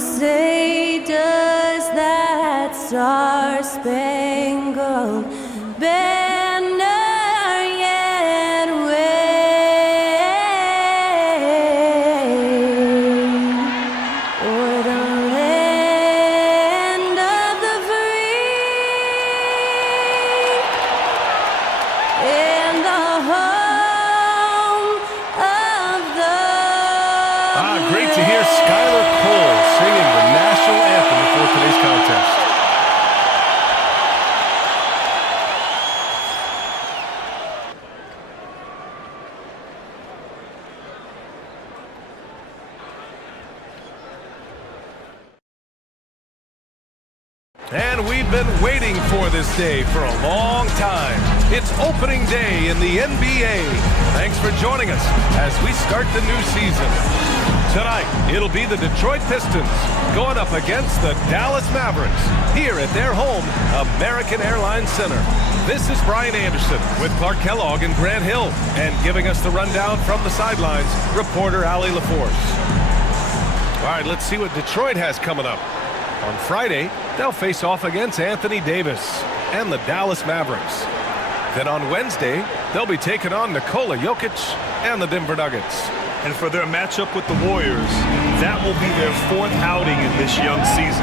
say, does that star-spangled banner yet wave o'er the land of the free and the home of the Great to hear Skylar Cole singing the national anthem before today's contest. And we've been waiting for this day for a long time. It's opening day in the NBA. Thanks for joining us as we start the new season. Tonight, it'll be the Detroit Pistons going up against the Dallas Mavericks here at their home, American Airlines Center. This is Brian Anderson with Clark Kellogg and Grant Hill, and giving us the rundown from the sidelines, reporter Allie LaForce. All right, let's see what Detroit has coming up. On Friday, they'll face off against Anthony Davis and the Dallas Mavericks. Then on Wednesday, they'll be taking on Nikola Jokic and the Denver Nuggets. And for their matchup with the Warriors, that will be their fourth outing in this young season.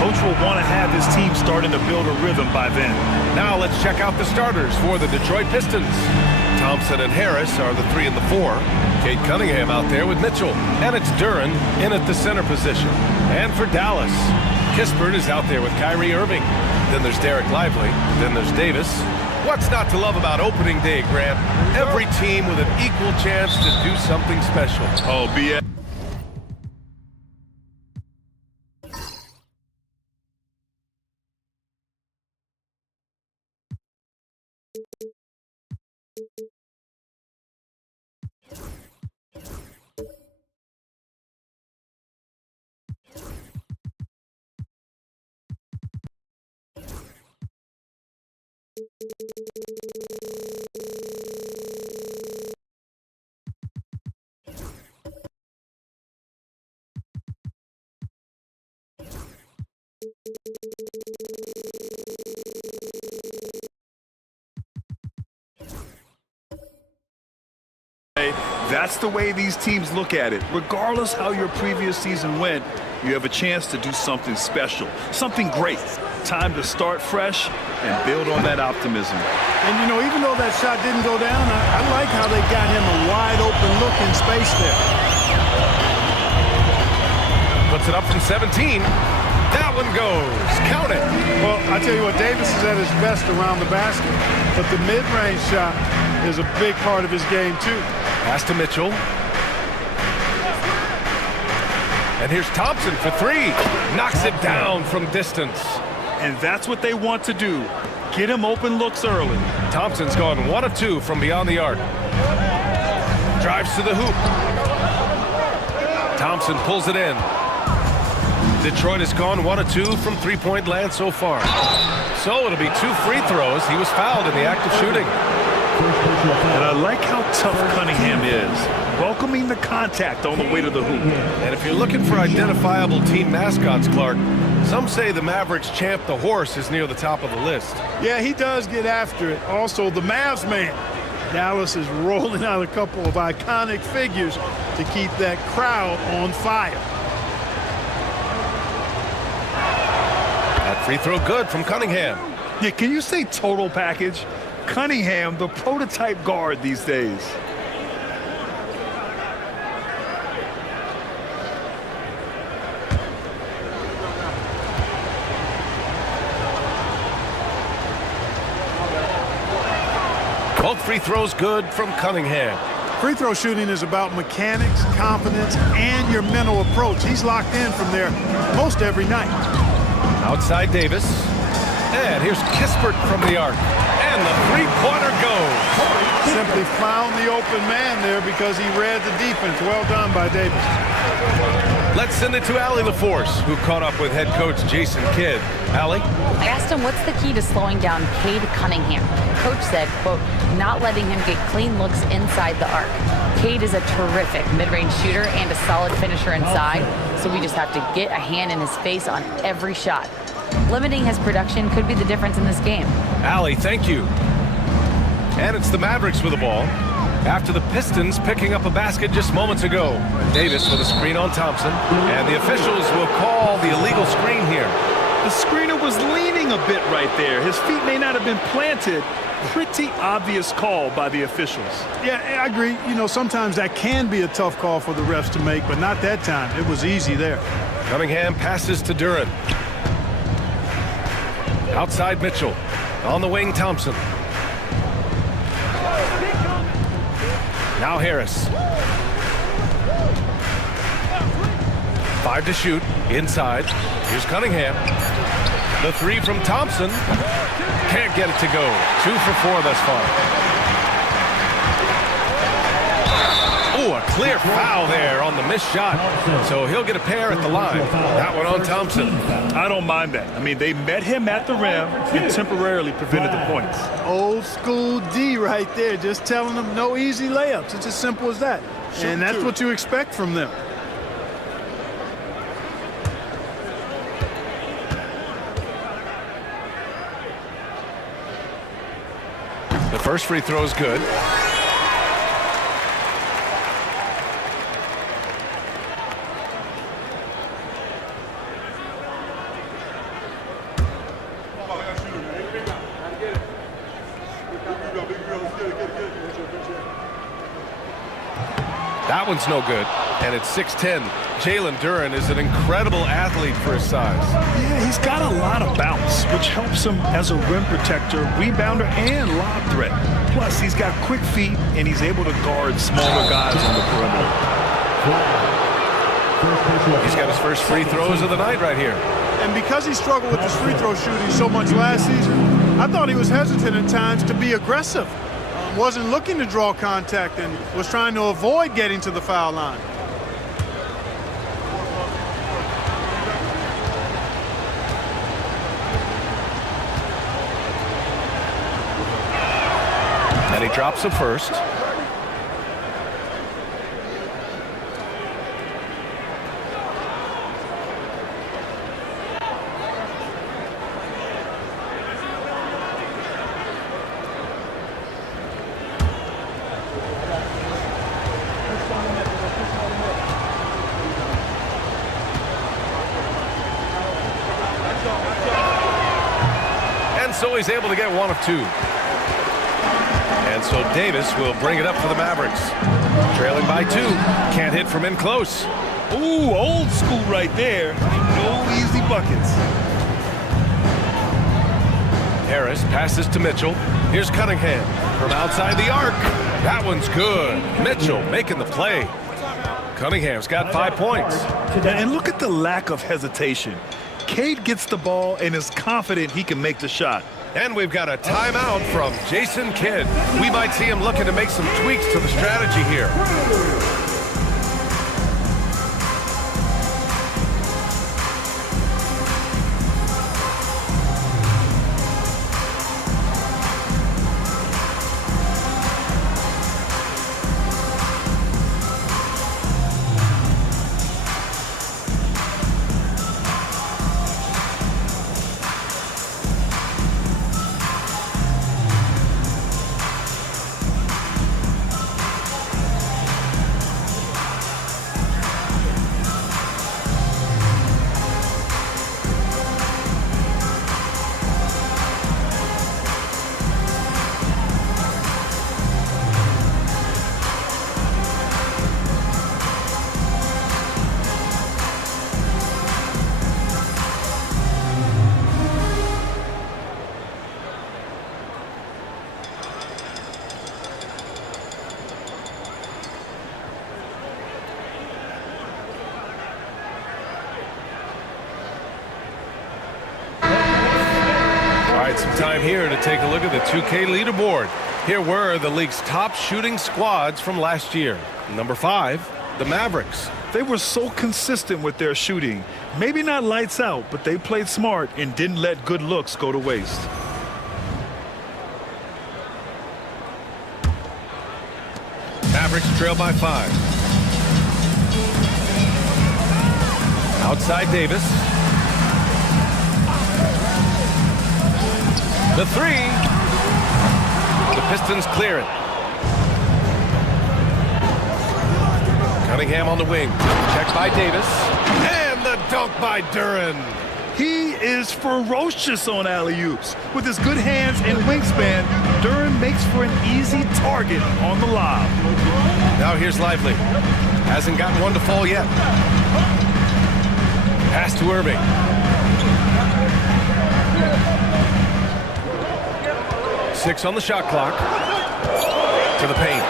Coach will want to have his team starting to build a rhythm by then. Now let's check out the starters for the Detroit Pistons. Thompson and Harris are the 3 and the 4. Kate Cunningham out there with Mitchell. And it's Duren in at the center position. And for Dallas, Kispert is out there with Kyrie Irving. Then there's Derek Lively. Then there's Davis. What's not to love about opening day, Grant? Every team with an equal chance to do something special. Oh, BS. That's the way these teams look at it. Regardless how your previous season went, you have a chance to do something special, something great. Time to start fresh and build on that optimism. And, you know, even though that shot didn't go down, I like how they got him a wide-open look in space there. Puts it up from 17. That one goes. Count it. Well, I tell you what, Davis is at his best around the basket, but the mid-range shot is a big part of his game, too. Pass to Mitchell. And here's Thompson for 3. Knocks it down from distance. And that's what they want to do. Get him open looks early. Thompson's gone 1 of 2 from beyond the arc. Drives to the hoop. Thompson pulls it in. Detroit has gone 1 of 2 from three-point land so far. So it'll be 2 free throws. He was fouled in the act of shooting. And I like how tough Cunningham is, welcoming the contact on the way to the hoop. And if you're looking for identifiable team mascots, Clark, some say the Mavericks champ the horse is near the top of the list. Yeah, he does get after it. Also, the Mavs man. Dallas is rolling out a couple of iconic figures to keep that crowd on fire. That free throw good from Cunningham. Yeah, can you say total package? Cunningham, the prototype guard these days. Both free throws good from Cunningham. Free throw shooting is about mechanics, confidence, and your mental approach. He's locked in from there most every night. Outside Davis. And here's Kispert from the arc. And the three-pointer goes. Simply found the open man there because he read the defense. Well done by Davis. Let's send it to Allie LaForce, who caught up with head coach Jason Kidd. Allie? I asked him what's the key to slowing down Cade Cunningham. Coach said, quote, not letting him get clean looks inside the arc. Cade is a terrific mid-range shooter and a solid finisher inside, so we just have to get a hand in his face on every shot. Limiting his production could be the difference in this game. Allie, thank you. And it's the Mavericks with the ball after the Pistons picking up a basket just moments ago. Davis with a screen on Thompson, and the officials will call the illegal screen here. The screener was leaning a bit right there. His feet may not have been planted. Pretty obvious call by the officials. Yeah, I agree. You know, sometimes that can be a tough call for the refs to make, but not that time. It was easy there. Cunningham passes to Duren. Outside Mitchell. On the wing, Thompson. Now Harris. 5 to shoot. Inside. Here's Cunningham. The 3 from Thompson. Can't get it to go. 2 for 4 thus far. Oh, a clear foul there on the missed shot. So he'll get a pair at the line. That one on Thompson. I don't mind that. I mean, they met him at the rim and temporarily prevented the points. Old school D right there, just telling them no easy layups. It's as simple as that. And that's what you expect from them. The first free throw is good. That one's no good, and it's 6-10. Jalen Duren is an incredible athlete for his size. Yeah, he's got a lot of bounce, which helps him as a rim protector, rebounder, and lob threat. Plus, he's got quick feet, and he's able to guard smaller guys on the perimeter. He's got his first free throws of the night right here. And because he struggled with his free throw shooting so much last season, I thought he was hesitant at times to be aggressive. Wasn't looking to draw contact and was trying to avoid getting to the foul line. And he drops the first. So he's able to get one of 2. And so Davis will bring it up for the Mavericks. Trailing by 2. Can't hit from in close. Ooh, old school right there. No easy buckets. Harris passes to Mitchell. Here's Cunningham from outside the arc. That one's good. Mitchell making the play. Cunningham's got 5 points. And look at the lack of hesitation. Cade gets the ball and is confident he can make the shot. And we've got a timeout from Jason Kidd. We might see him looking to make some tweaks to the strategy here. Some time here to take a look at the 2K leaderboard. Here were the league's top shooting squads from last year. Number 5, the Mavericks. They were so consistent with their shooting. Maybe not lights out, but they played smart and didn't let good looks go to waste. Mavericks trail by 5. Outside Davis. The 3. The Pistons clear it. Cunningham on the wing. Check by Davis. And the dunk by Duran. He is ferocious on alley-oops. With his good hands and wingspan, Duran makes for an easy target on the lob. Now here's Lively. Hasn't gotten one to fall yet. Pass to Irving. Six on the shot clock. To the paint.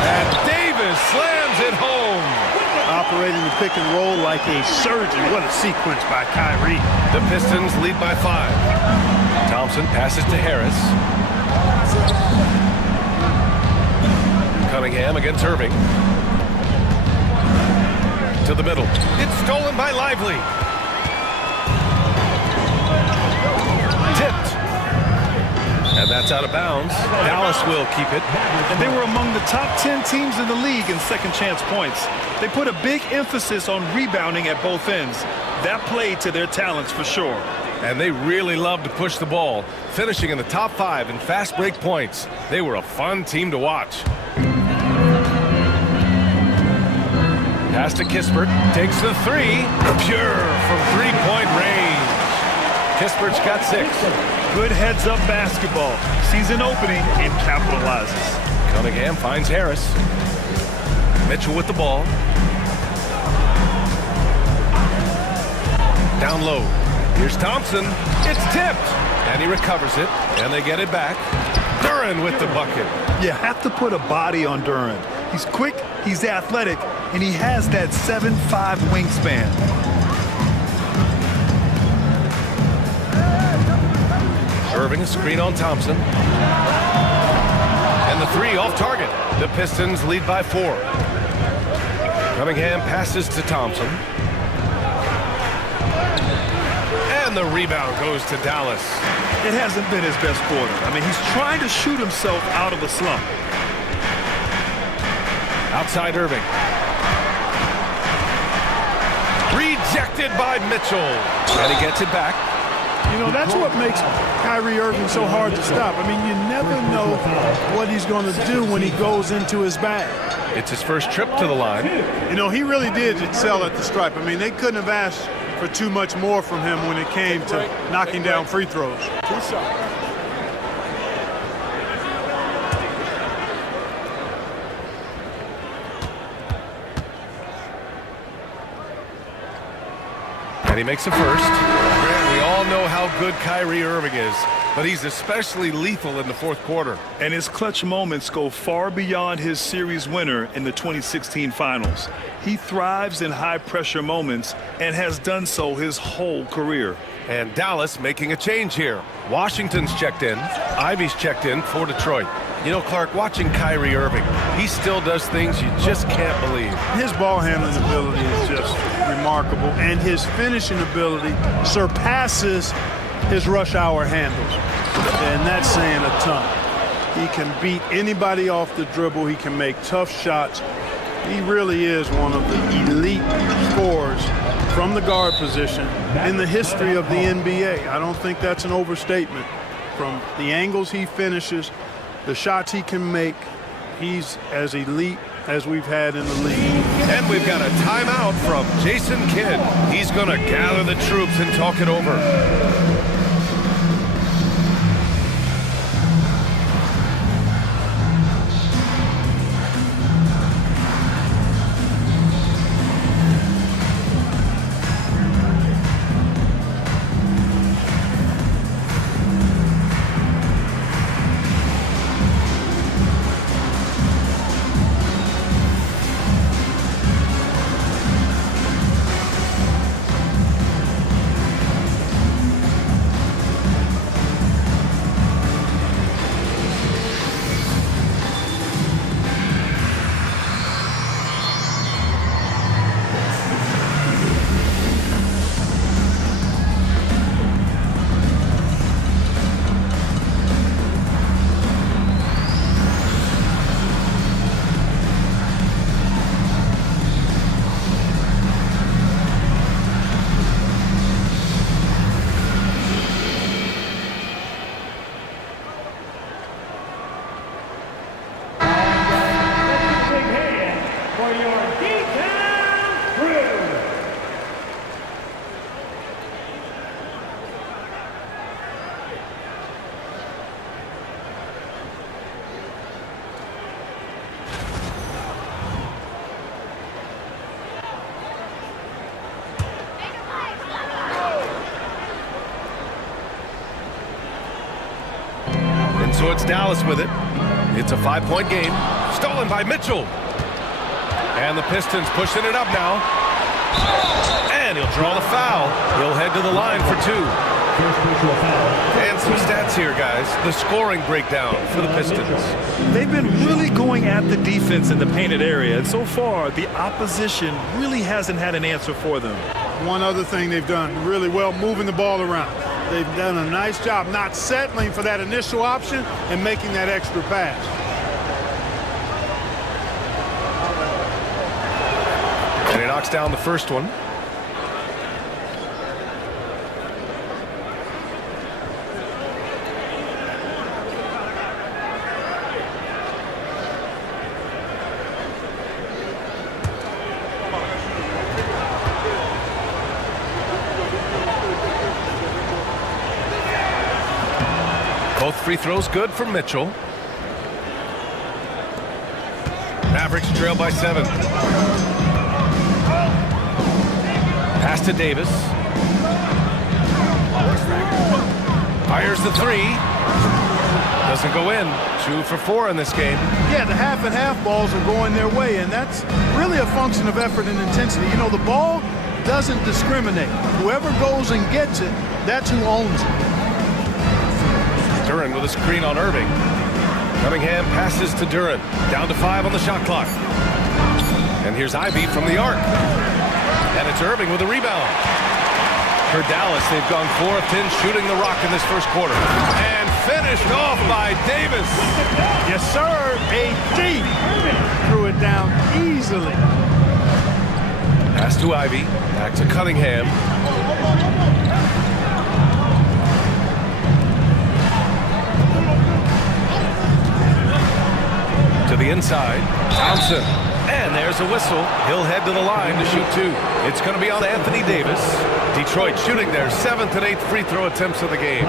And Davis slams it home. Operating the pick and roll like a surgeon. What a sequence by Kyrie. The Pistons lead by 5. Thompson passes to Harris. Cunningham against Irving. To the middle. It's stolen by Lively. Tipped. And that's out of bounds. Dallas will keep it. And they were among the top 10 teams in the league in second chance points. They put a big emphasis on rebounding at both ends. That played to their talents for sure. And they really love to push the ball, finishing in the top 5 in fast break points. They were a fun team to watch. Pass to Kispert, takes the 3, pure from three-point range. Kispert's got 6. Good heads-up basketball. Sees an opening and capitalizes. Cunningham finds Harris. Mitchell with the ball. Down low. Here's Thompson. It's tipped. And he recovers it. And they get it back. Duran with the bucket. You have to put a body on Duran. He's quick, he's athletic, and he has that 7'5" wingspan. Irving, a screen on Thompson. And the 3 off target. The Pistons lead by 4. Cunningham passes to Thompson. And the rebound goes to Dallas. It hasn't been his best quarter. I mean, he's trying to shoot himself out of a slump. Outside Irving. Rejected by Mitchell. And he gets it back. You know, that's what makes Kyrie Irving so hard to stop. I mean, you never know what he's going to do when he goes into his bag. It's his first trip to the line. You know, he really did excel at the stripe. I mean, they couldn't have asked for too much more from him when it came to knocking down free throws. And he makes a first. Grant, we all know how good Kyrie Irving is, but he's especially lethal in the fourth quarter. And his clutch moments go far beyond his series winner in the 2016 finals. He thrives in high-pressure moments and has done so his whole career. And Dallas making a change here. Washington's checked in. Ivy's checked in for Detroit. You know, Clark, watching Kyrie Irving, he still does things you just can't believe. His ball handling ability is just remarkable, and his finishing ability surpasses his rush hour handles. And that's saying a ton. He can beat anybody off the dribble. He can make tough shots. He really is one of the elite scorers from the guard position in the history of the NBA. I don't think that's an overstatement. From the angles he finishes, the shots he can make, he's as elite as we've had in the league. And we've got a timeout from Jason Kidd. He's going to gather the troops and talk it over. So it's Dallas with it. It's a 5-point game. Stolen by Mitchell. And the Pistons pushing it up now. And he'll draw the foul. He'll head to the line for 2. And some stats here, guys. The scoring breakdown for the Pistons. They've been really going at the defense in the painted area, and so far the opposition really hasn't had an answer for them. One other thing they've done really well, moving the ball around. They've done a nice job not settling for that initial option and making that extra pass. And he knocks down the first one. Both free throws good for Mitchell. Mavericks trail by 7. Pass to Davis. Fires the 3. Doesn't go in. 2 for 4 in this game. Yeah, the half and half balls are going their way, and that's really a function of effort and intensity. You know, the ball doesn't discriminate. Whoever goes and gets it, that's who owns it. Duren with a screen on Irving. Cunningham passes to Duren. Down to 5 on the shot clock. And here's Ivy from the arc. And it's Irving with a rebound. For Dallas, they've gone 4 of 10 shooting the rock in this first quarter. And finished off by Davis. Yes, sir. AD threw it down easily. Pass to Ivy. Back to Cunningham. To the inside. Thompson. And there's a whistle. He'll head to the line to shoot 2. It's going to be on Anthony Davis. Detroit shooting their 7th and 8th free throw attempts of the game. 2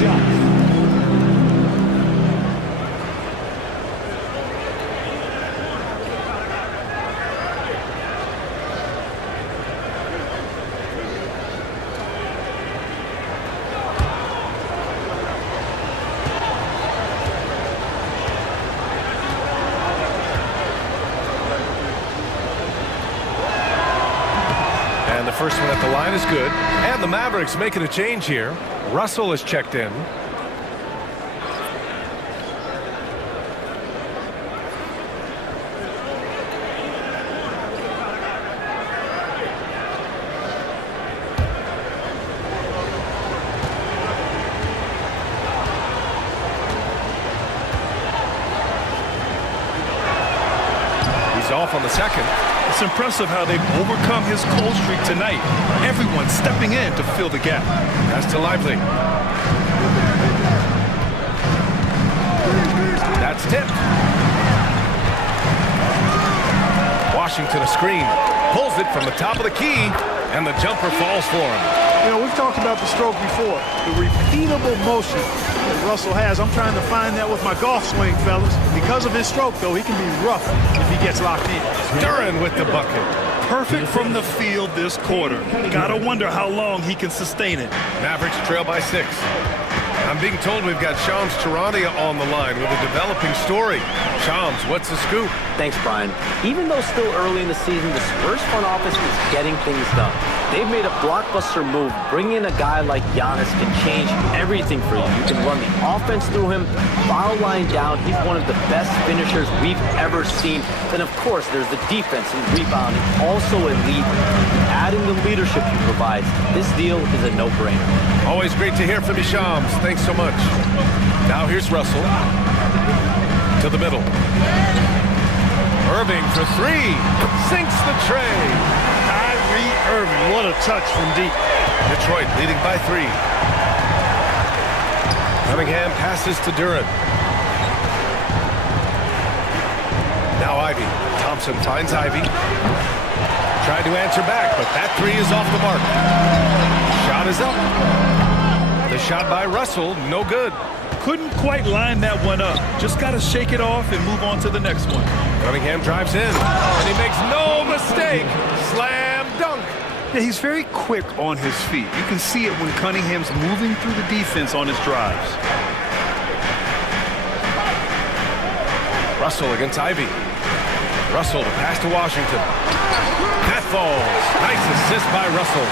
shots. And the first one at the line is good. And the Mavericks making a change here. Russell is checked in. He's off on the second. It's impressive how they've overcome his cold streak tonight. Everyone stepping in to fill the gap. Pass to Lively. That's tipped. Washington a screen. Pulls it from the top of the key, and the jumper falls for him. You know, we've talked about the stroke before. The repeatable motion that Russell has. I'm trying to find that with my golf swing, fellas. Because of his stroke, though, he can be rough if he gets locked in. Duren with the bucket. Perfect from the field this quarter. Gotta wonder how long he can sustain it. Mavericks trail by 6. I'm being told we've got Shams Charania on the line with a developing story. Shams, what's the scoop? Thanks, Brian. Even though still early in the season, the Spurs front office is getting things done. They've made a blockbuster move. Bringing in a guy like Giannis can change everything for you. You can run the offense through him, foul line down. He's one of the best finishers we've ever seen. Then, of course, there's the defense and rebounding, also elite. Adding the leadership he provides, this deal is a no-brainer. Always great to hear from you, Shams. Thanks so much. Now here's Russell. To the middle. Irving for 3. Sinks the tray. Kyrie Irving, what a touch from deep. Detroit leading by 3. Cunningham passes to Duren. Now Ivy. Thompson finds Ivy. Tried to answer back, but that 3 is off the mark. Shot is up. The shot by Russell, no good. Couldn't quite line that one up. Just got to shake it off and move on to the next one. Cunningham drives in, and he makes no mistake. Slam dunk. Yeah, he's very quick on his feet. You can see it when Cunningham's moving through the defense on his drives. Russell against Ivy. Russell to pass to Washington. That falls. Nice assist by Russell.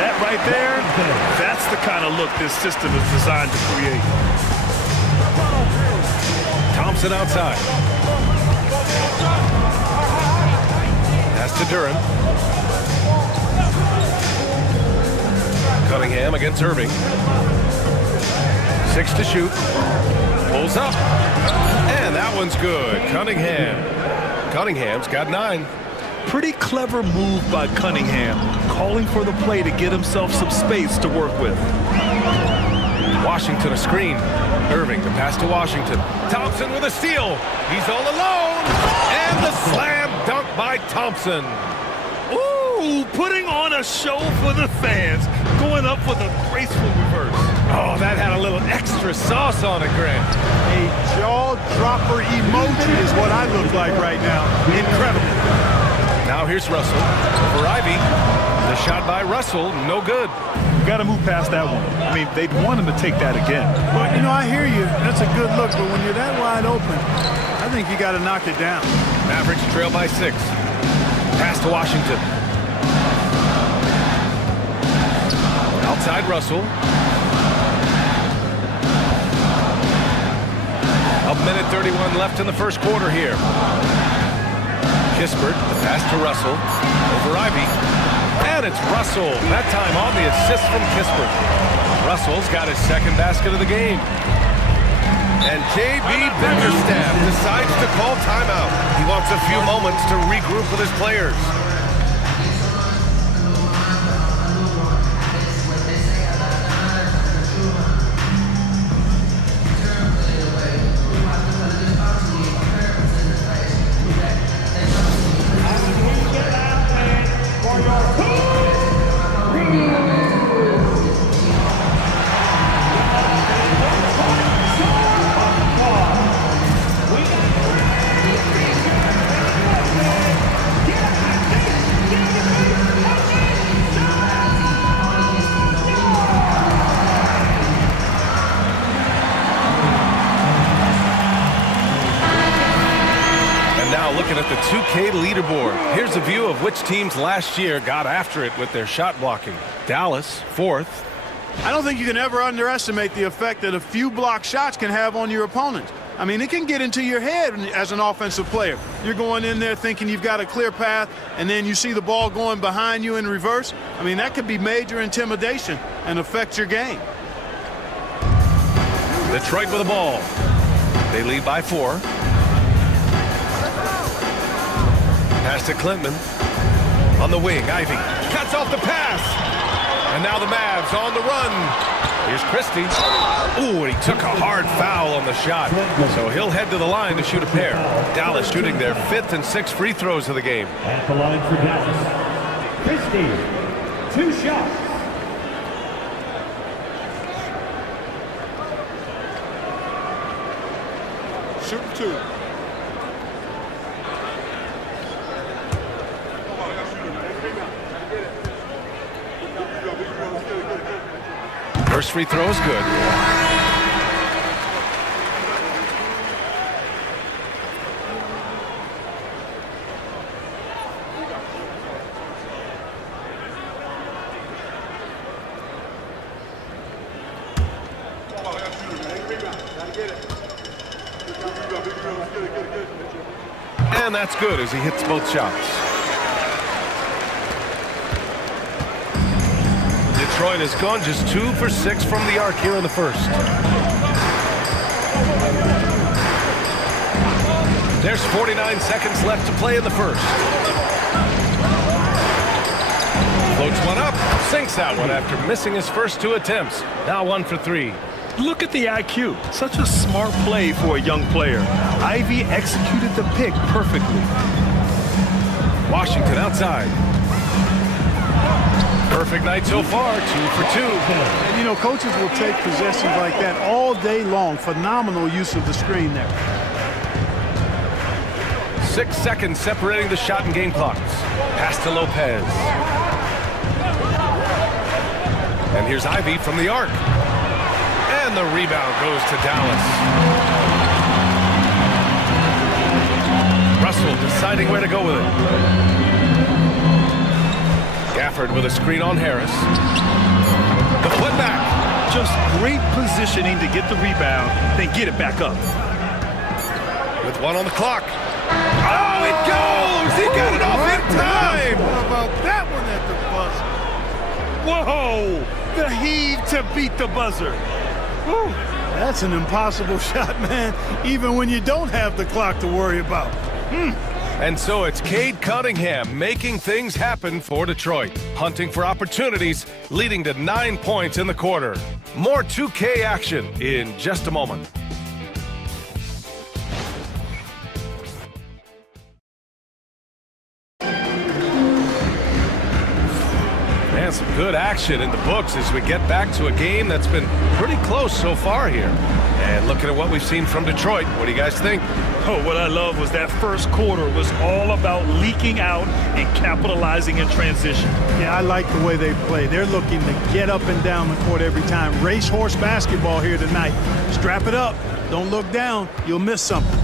That right there, that's the kind of look this system is designed to create. Thompson outside. Pass to Duran. Cunningham against Irving. 6 to shoot. Pulls up. And that one's good. Cunningham's got 9. Pretty clever move by Cunningham, calling for the play to get himself some space to work with. Washington a screen. Irving to pass to Washington. Thompson with a steal. He's all alone. And the slam dunk by Thompson. Ooh, putting on a show for the fans, going up with a graceful reverse. Oh, that had a little extra sauce on it, Grant. A jaw-dropper emoji is what I look like right now. Incredible. Now here's Russell over Ivy. The shot by Russell, no good. Got to move past that one. I mean, they'd want him to take that again. But, you know, I hear you. That's a good look. But when you're that wide open, I think you got to knock it down. Mavericks trail by 6. Pass to Washington. Outside Russell. A minute 31 left in the first quarter here. Kispert, the pass to Russell. Over Ivy. And it's Russell. That time on the assist from Kispert. Russell's got his second basket of the game. And J.B. Bickerstaff decides to call timeout. He wants a few moments to regroup with his players. Looking at the 2K leaderboard. Here's a view of which teams last year got after it with their shot blocking. Dallas, 4th. I don't think you can ever underestimate the effect that a few block shots can have on your opponent. I mean, it can get into your head as an offensive player. You're going in there thinking you've got a clear path, and then you see the ball going behind you in reverse. I mean, that could be major intimidation and affect your game. Detroit with the ball. They lead by 4. Pass to Clinton. On the wing, Ivy cuts off the pass. And now the Mavs on the run. Here's Christie. Ooh, and he took a hard foul on the shot. So he'll head to the line to shoot a pair. Dallas shooting their 5th and 6th free throws of the game. At the line for Dallas, Christie, 2 shots. Shoot 2. First free throw is good. And that's good as he hits both shots. Detroit has gone just 2 for 6 from the arc here in the first. There's 49 seconds left to play in the first. Floats one up, sinks that one after missing his first 2 attempts. Now 1 for 3. Look at the IQ. Such a smart play for a young player. Ivy executed the pick perfectly. Washington outside. Perfect night so far, 2 for 2. And, you know, coaches will take possessions like that all day long. Phenomenal use of the screen there. 6 seconds separating the shot and game clocks. Pass to Lopez. And here's Ivy from the arc. And the rebound goes to Dallas. Russell deciding where to go with it. Gafford with a screen on Harris. The putback. Just great positioning to get the rebound, then get it back up. With 1 on the clock. Oh, it goes! He got it off in time! How about that one at the buzzer? Whoa! The heave to beat the buzzer. Woo. That's an impossible shot, man, even when you don't have the clock to worry about. And so it's Cade Cunningham making things happen for Detroit, hunting for opportunities, leading to 9 points in the quarter. More 2K action in just a moment. And some good action in the books as we get back to a game that's been pretty close so far here. And looking at what we've seen from Detroit, what do you guys think? Oh, what I love was that first quarter was all about leaking out and capitalizing in transition. Yeah, I like the way they play. They're looking to get up and down the court every time. Racehorse basketball here tonight. Strap it up. Don't look down. You'll miss something.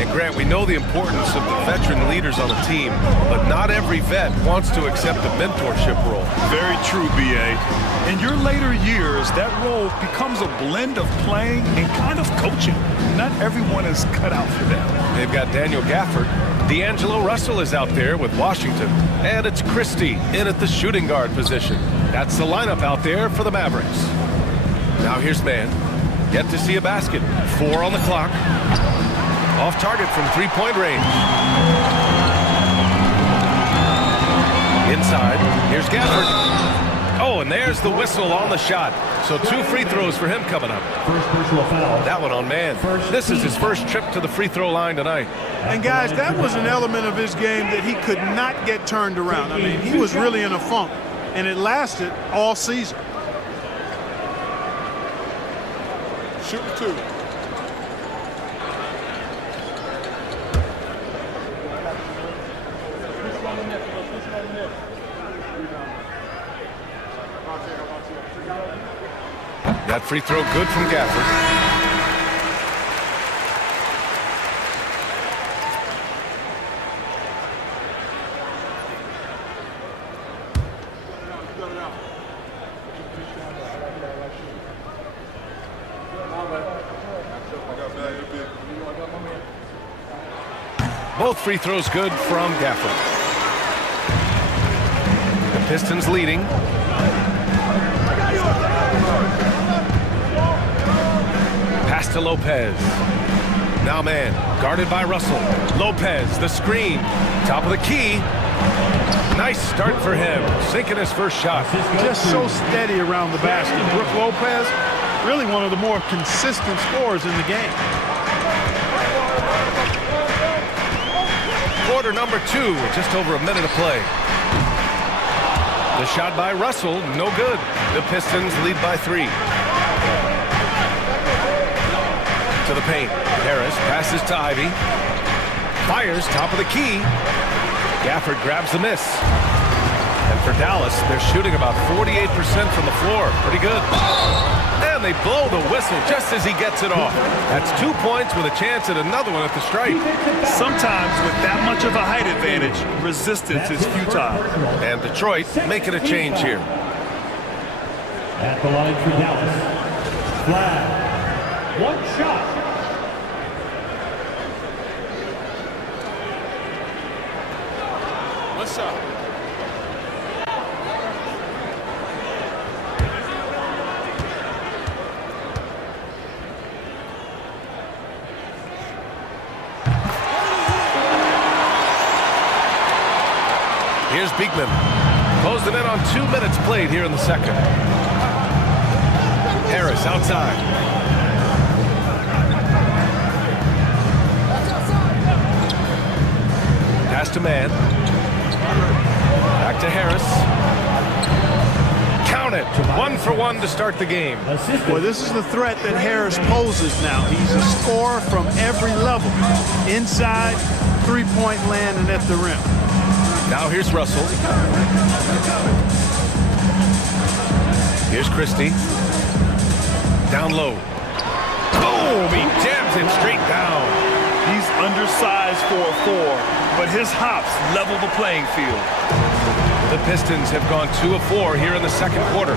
And Grant, we know the importance of the veteran leaders on a team, but not every vet wants to accept the mentorship role. Very true, B.A. In your later years, that role becomes a blend of playing and kind of coaching. Not everyone is cut out for that. They've got Daniel Gafford. D'Angelo Russell is out there with Washington. And it's Christie in at the shooting guard position. That's the lineup out there for the Mavericks. Now here's Mann. Yet to see a basket. 4 on the clock. Off target from three-point range. Inside, here's Gafford. Oh, and there's the whistle on the shot. So 2 free throws for him coming up. First personal foul. That one on Mann. This is his first trip to the free throw line tonight. And guys, that was an element of his game that he could not get turned around. I mean, he was really in a funk, and it lasted all season. Shoot 2. That free throw good from Gafford. Both free throws good from Gafford. The Pistons leading. Pass to Lopez. Now Mann, guarded by Russell. Lopez, the screen. Top of the key. Nice start for him. Sinking his first shot. Just so steady around the basket. Brook Lopez, really one of the more consistent scorers in the game. Quarter number 2, just over a minute of play. The shot by Russell, no good. The Pistons lead by 3. To the paint. Harris passes to Ivy. Fires top of the key. Gafford grabs the miss. And for Dallas, they're shooting about 48% from the floor. Pretty good. And they blow the whistle just as he gets it off. That's 2 points with a chance at another one at the stripe. Sometimes with that much of a height advantage, resistance is futile. And Detroit making a change here. At the line for Dallas. Flag. 1 shot. What's up? Here's Beekman. Closed them in on 2 minutes played here in the second. Harris outside. Pass to Mann. Back to Harris. Count it. 1 for 1 to start the game. Boy, this is the threat that Harris poses now. He's a scorer from every level. Inside, three-point land, and at the rim. Now here's Russell. Here's Christie. Down low. Boom! He jams it straight down. He's undersized for a 4, but his hops level the playing field. The Pistons have gone 2 of 4 here in the second quarter.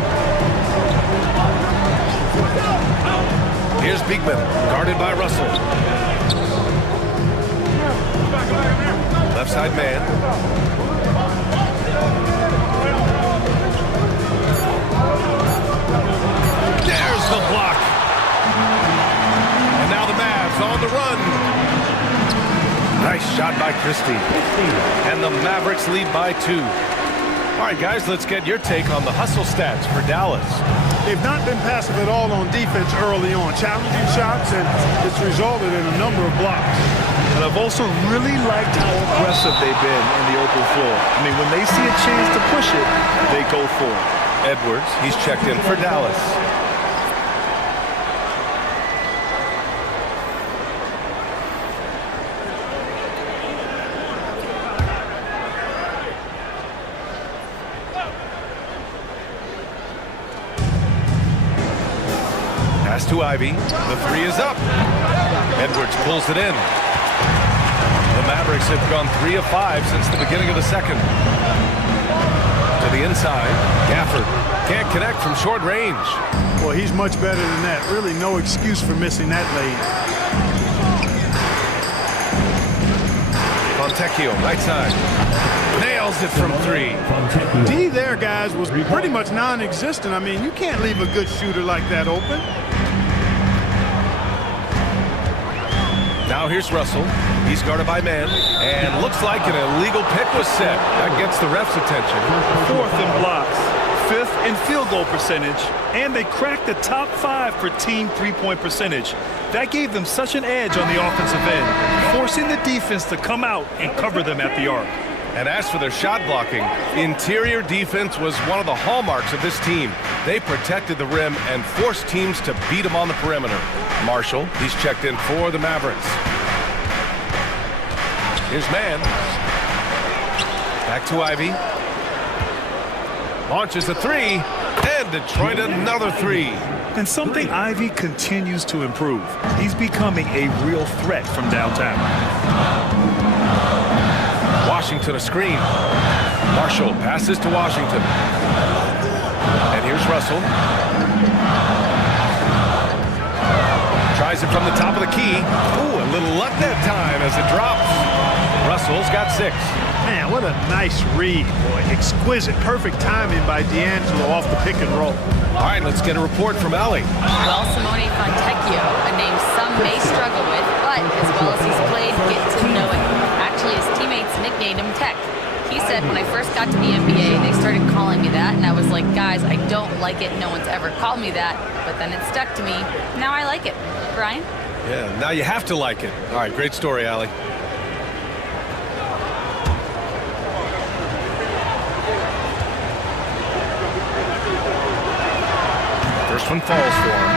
Here's Beekman, guarded by Russell. Left side man. There's the block. And now the Mavs on the run. Nice shot by Christie. And the Mavericks lead by 2. All right, guys, let's get your take on the hustle stats for Dallas. They've not been passive at all on defense early on, challenging shots, and it's resulted in a number of blocks. And I've also really liked how aggressive they've been in the open floor. I mean, when they see a chance to push it, they go for it. Edwards, he's checked in for Dallas. Pass to Ivy. The 3 is up. Edwards pulls it in. The Mavericks have gone 3 of 5 since the beginning of the second. To the inside. Gafford can't connect from short range. Well, he's much better than that. Really no excuse for missing that lane. Fontecchio, right side. Nails it from 3. D there, guys, was pretty much non-existent. I mean, you can't leave a good shooter like that open. Now here's Russell. He's guarded by man. And looks like an illegal pick was set. That gets the ref's attention. 4th in blocks, 5th in field goal percentage, and they cracked the top 5 for team three-point percentage. That gave them such an edge on the offensive end, forcing the defense to come out and cover them at the arc. And as for their shot blocking, interior defense was one of the hallmarks of this team. They protected the rim and forced teams to beat them on the perimeter. Marshall, he's checked in for the Mavericks. Here's man. Back to Ivy. Launches a 3, and Detroit another 3. And something Ivy continues to improve. He's becoming a real threat from downtown. Washington a screen. Marshall passes to Washington. And here's Russell. Tries it from the top of the key. Ooh, a little luck that time as it drops. Russell's got 6. Man, what a nice read, boy. Exquisite, perfect timing by D'Angelo off the pick and roll. All right, let's get a report from Allie. Well, Simone Fontecchio, a name some may struggle with, but as well as he's played, get to know it. Actually, his teammates nicknamed him Tech. He said, when I first got to the NBA, they started calling me that, and I was like, guys, I don't like it. No one's ever called me that, but then it stuck to me. Now I like it. Brian? Yeah, now you have to like it. All right, great story, Allie. First one falls for him.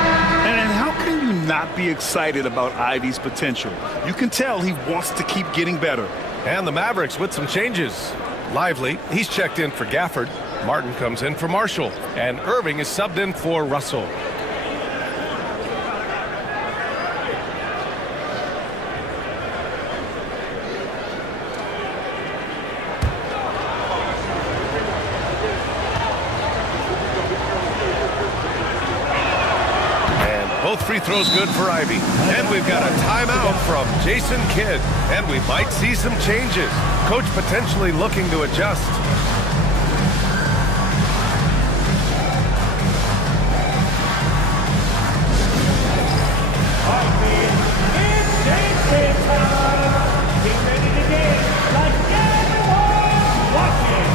And how can you not be excited about Ivy's potential? You can tell he wants to keep getting better. And the Mavericks with some changes. Lively, he's checked in for Gafford. Martin comes in for Marshall. And Irving is subbed in for Russell. Both free throws good for Ivy. And we've got a timeout from Jason Kidd. And we might see some changes. Coach potentially looking to adjust. Get ready to dance like everyone watching.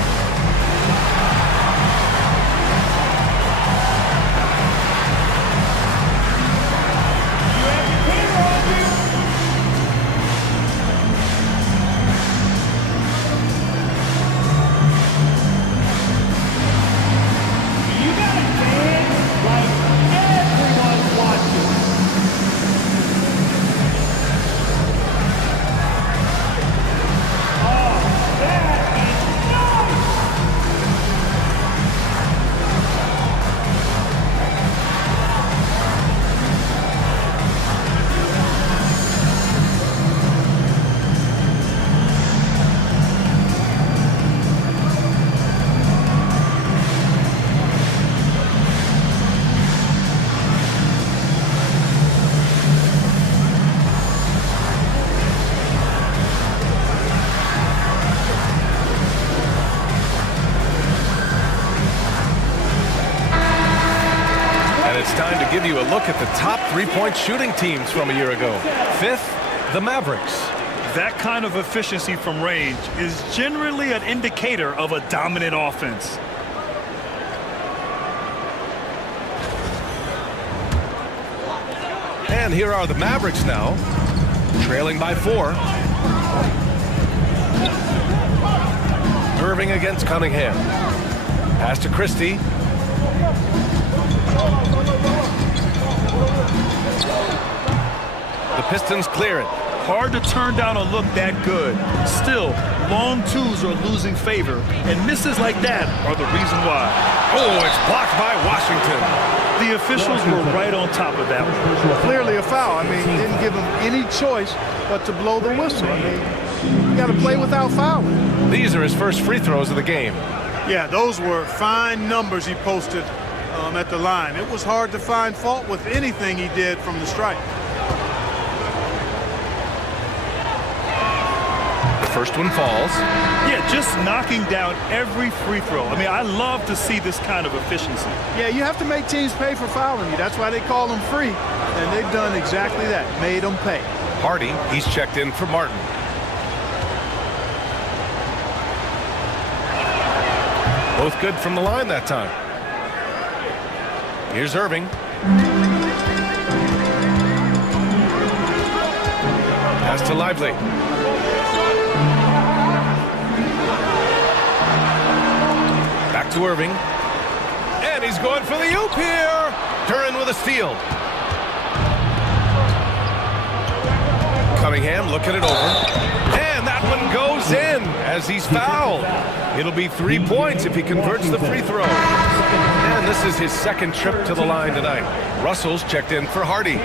And it's time to give you a look at the top three-point shooting teams from a year ago. Fifth, the Mavericks. That kind of efficiency from range is generally an indicator of a dominant offense. And here are the Mavericks now, trailing by 4. Irving against Cunningham. Pass to Christie. The Pistons clear it. Hard to turn down a look that good. Still, long twos are losing favor, and misses like that are the reason why. Oh, it's blocked by Washington. The officials were right on top of that one. Clearly a foul. I mean, didn't give him any choice but to blow the whistle. I mean, you got to play without fouling. These are his first free throws of the game. Yeah, those were fine numbers he posted at the line. It was hard to find fault with anything he did from the stripe. First one falls. Yeah, just knocking down every free throw. I mean, I love to see this kind of efficiency. Yeah, you have to make teams pay for fouling you. That's why they call them free. And they've done exactly that, made them pay. Hardy, he's checked in for Martin. Both good from the line that time. Here's Irving. Pass to Lively. Back to Irving. And he's going for the oop here. Duran with a steal. Cunningham looking it over. And that one goes in as he's fouled. It'll be 3 points if he converts the free throw. And this is his second trip to the line tonight. Russell's checked in for Hardy.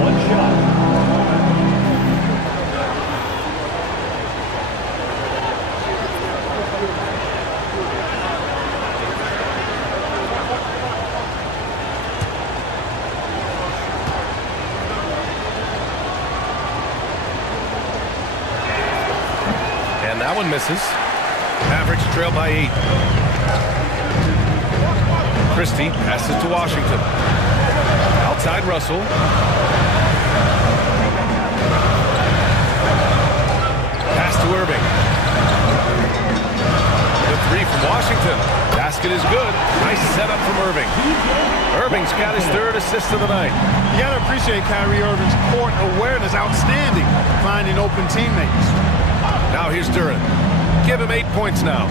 One shot. And that one misses. Mavericks trail by 8. Christie passes to Washington. Outside Russell. Pass to Irving. The three from Washington. Basket is good. Nice setup from Irving. Irving's got his third assist of the night. You got to appreciate Kyrie Irving's court awareness. Outstanding. Finding open teammates. Now here's Duran. Give him 8 points now.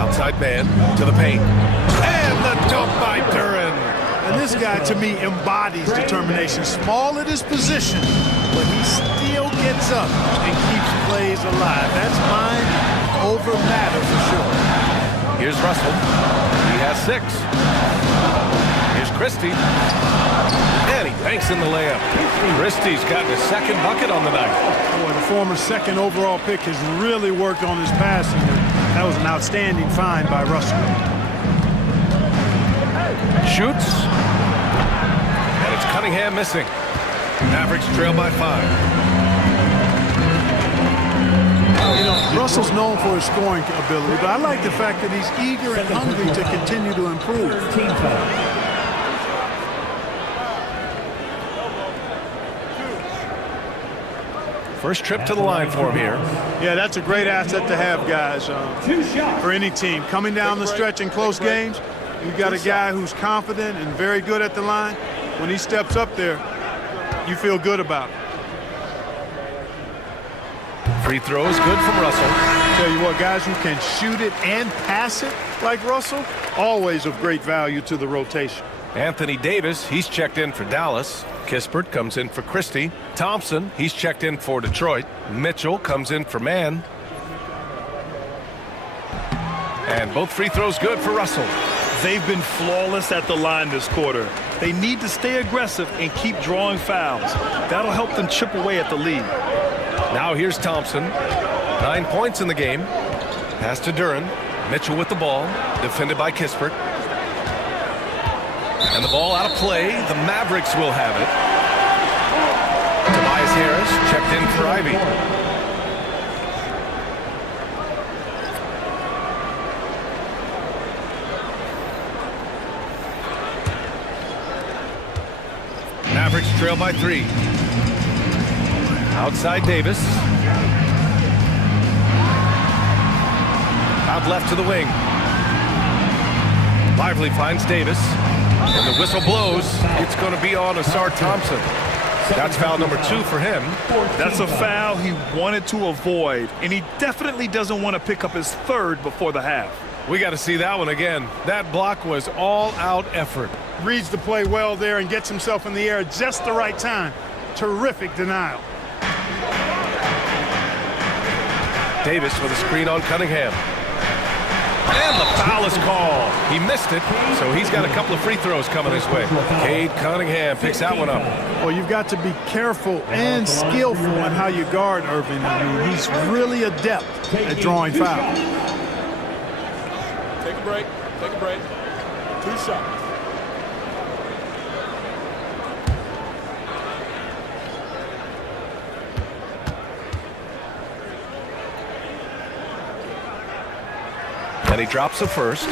Outside man to the paint. And the dunk by Duran. And this guy, to me, embodies determination. Small at his position, but he still gets up and keeps plays alive. That's mind over matter for sure. Here's Russell. He has 6. Here's Christie. And he banks in the layup. Christie's gotten his second bucket on the night. Boy, the former second overall pick has really worked on his passing. That was an outstanding find by Russell. Shoots. And it's Cunningham missing. Mavericks trail by 5. You know, Russell's known for his scoring ability, but I like the fact that he's eager and hungry to continue to improve. Team foul. First trip to the line for him here. Yeah, that's a great asset to have, guys, 2 shots. for any team. Coming down the stretch in close games, you've got a guy who's confident and very good at the line. When he steps up there, you feel good about it. Free throw is good from Russell. Tell you what, guys who can shoot it and pass it like Russell, always of great value to the rotation. Anthony Davis, he's checked in for Dallas. Kispert comes in for Christie. Thompson, he's checked in for Detroit. Mitchell comes in for Mann. And both free throws good for Russell. They've been flawless at the line this quarter. They need to stay aggressive and keep drawing fouls. That'll help them chip away at the lead. Now here's Thompson. 9 points in the game. Pass to Duran. Mitchell with the ball. Defended by Kispert. And the ball out of play. The Mavericks will have it. Tobias Harris checked in for Ivy. Mavericks trail by 3. Outside Davis. Out left to the wing. Lively finds Davis. And the whistle blows. It's going to be on Asar Thompson. That's foul number 2 for him. That's a foul he wanted to avoid, and he definitely doesn't want to pick up his 3rd before the half. We got to see that one again. That block was all-out effort. Reads the play well there and gets himself in the air at just the right time. Terrific denial. Davis with a screen on Cunningham. And the foul is called. He missed it, so he's got a couple of free throws coming his way. Cade Cunningham picks that one up. Well, you've got to be careful and skillful in how you guard Irving. I mean, he's really adept at drawing fouls. Take a break. Take a break. 2 shots. And he drops the first.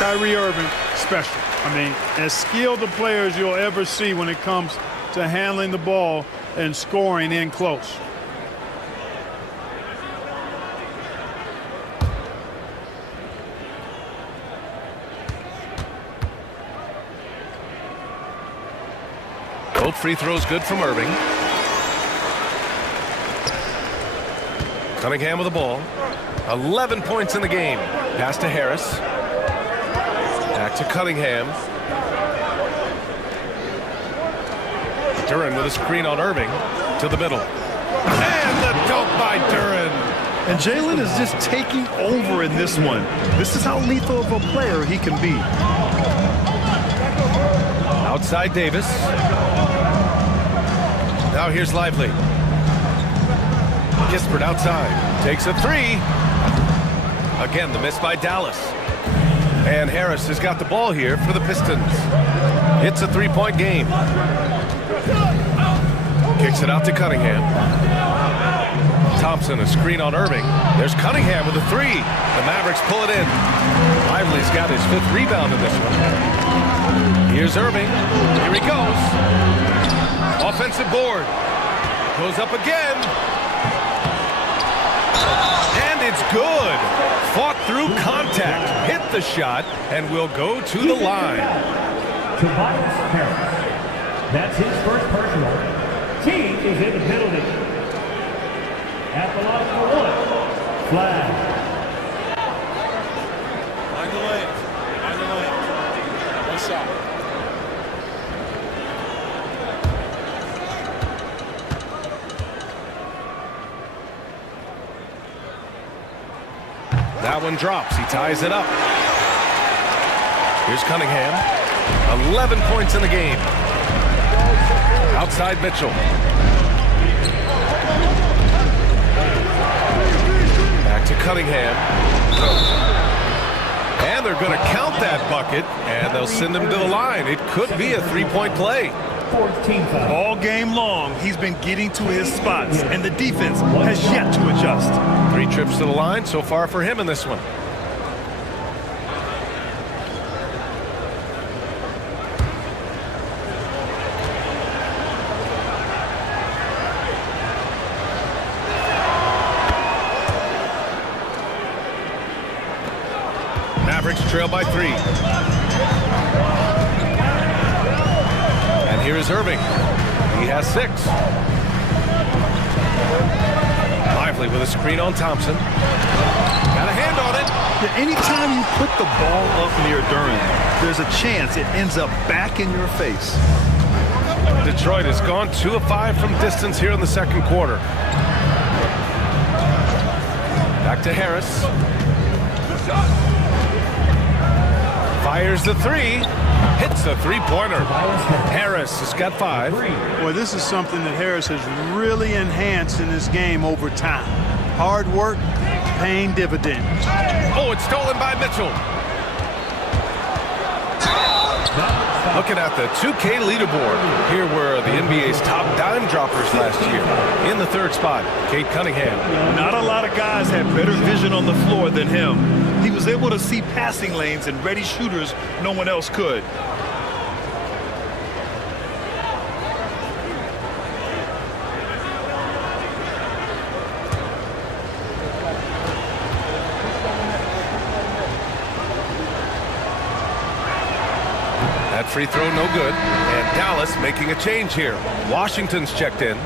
Kyrie Irving, special. I mean, as skilled a player as you'll ever see when it comes to handling the ball and scoring in close. Both free throws good from Irving. Cunningham with the ball. 11 points in the game. Pass to Harris. Back to Cunningham. Duren with a screen on Irving. To the middle. And the dunk by Duren. And Jalen is just taking over in this one. This is how lethal of a player he can be. Outside Davis. Now here's Lively. Kispert outside. Takes a 3. Again, the miss by Dallas. And Harris has got the ball here for the Pistons. It's a 3-point game. Kicks it out to Cunningham. Thompson, a screen on Irving. There's Cunningham with a 3. The Mavericks pull it in. Lively's got his 5th rebound in this one. Here's Irving. Here he goes. Offensive board. Goes up again. And it's good. Fought through contact. Hit the shot and will go to the line. Tobias Harris. That's his first personal. Team is in the penalty. At the line for 1. Flag. Mind the lane. Mind the lane. 1 shot. That one drops. He ties it up. Here's Cunningham. 11 points in the game. Outside Mitchell. Back to Cunningham. And they're going to count that bucket, and they'll send him to the line. It could be a 3-point play. 14 foul. All game long, he's been getting to his spots, and the defense has yet to adjust. 3 trips to the line so far for him in this one. Mavericks trail by 3. And here is Irving. He has 6. Lively with a screen on Thompson. Got a hand on it. Yeah, anytime you put the ball up near Duren, there's a chance it ends up back in your face. Detroit has gone 2 of 5 from distance here in the second quarter. Back to Harris. Fires the 3. Hits a 3-pointer. Harris has got 5. Well, this is something that Harris has really enhanced in his game over time. Hard work, paying dividends. Oh, it's stolen by Mitchell. Looking at the 2K leaderboard, here were the NBA's top dime droppers last year. In the 3rd spot, Cade Cunningham. Not a lot of guys had better vision on the floor than him. He was able to see passing lanes and ready shooters no one else could. That free throw no good. And Dallas making a change here. Washington's checked in.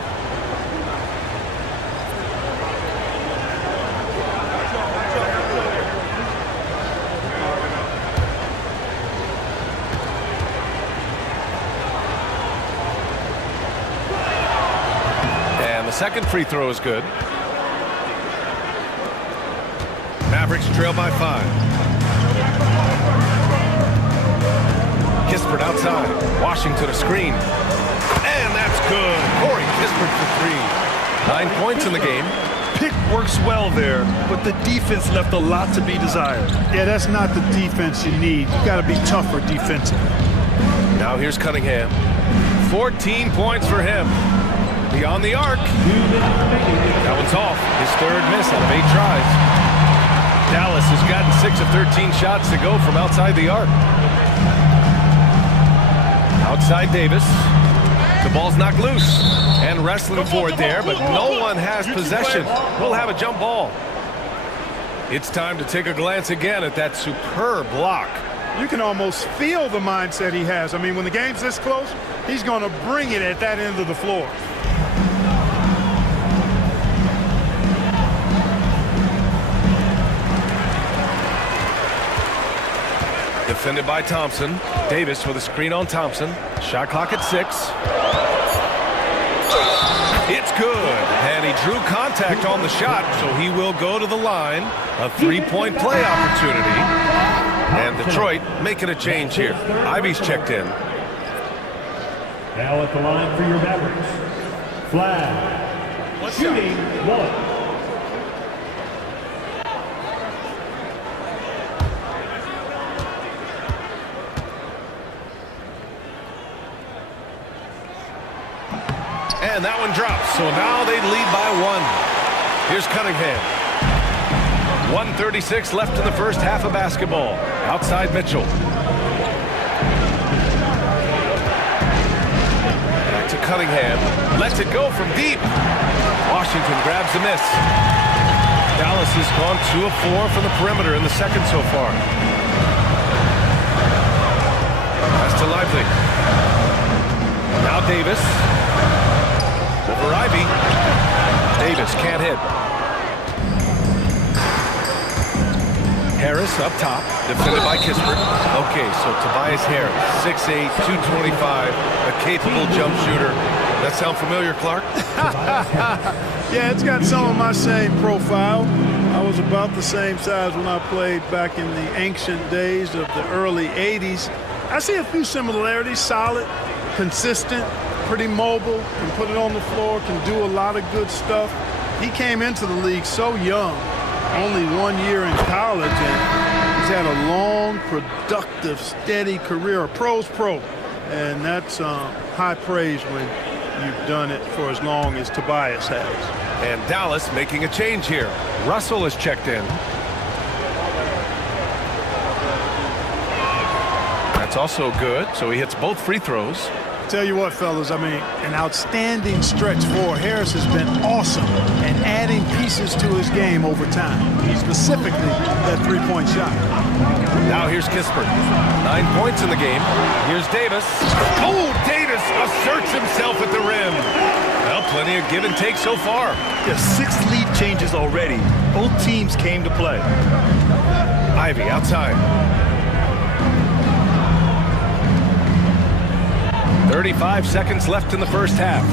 And the second free throw is good. Mavericks trail by 5. Kispert outside. Washington a screen. And that's good. Corey Kispert for 3. 9 points in the game. Pick works well there, but the defense left a lot to be desired. Yeah, that's not the defense you need. You got to be tougher defensively. Now here's Cunningham. 14 points for him. Beyond the arc. That one's off. His third miss out of 8 tries. Dallas has gotten 6 of 13 shots to go from outside the arc. Outside Davis. The ball's knocked loose. And wrestling for it there, but no one has possession. We'll have a jump ball. It's time to take a glance again at that superb block. You can almost feel the mindset he has. I mean, when the game's this close, he's going to bring it at that end of the floor. Defended by Thompson. Davis with a screen on Thompson. Shot clock at 6. It's good. And he drew contact on the shot, so he will go to the line. A 3-point play opportunity. And Detroit making a change here. Ivy's checked in. Now at the line for your Mavericks. Flag. Shooting 1. And that one drops. So now they lead by 1. Here's Cunningham. 1:36 left in the first half of basketball. Outside Mitchell. Back to Cunningham. Lets it go from deep. Washington grabs the miss. Dallas has gone 2 of 4 from the perimeter in the second so far. Pass to Lively. Now Davis. Over Ivy. Davis can't hit. Harris up top, defended by Kispert. Okay, so Tobias Harris, 6'8", 225, a capable jump shooter. That sound familiar, Clark? Yeah, it's got some of my same profile. I was about the same size when I played back in the ancient days of the early 80s. I see a few similarities. Solid, consistent, pretty mobile, can put it on the floor, can do a lot of good stuff. He came into the league so young, only 1 year in college, and he's had a long, productive, steady career, a pro's pro. And that's high praise when you've done it for as long as Tobias has. And Dallas making a change here. Russell is checked in. That's also good, so he hits both free throws. Tell you what, fellas, I mean, an outstanding stretch for Harris has been awesome and adding pieces to his game over time, specifically that three-point shot. Now here's Kispert. 9 points in the game. Here's Davis. Oh, Davis asserts himself at the rim. Well, plenty of give and take so far. There's 6 lead changes already. Both teams came to play. Ivy outside. 35 seconds left in the first half.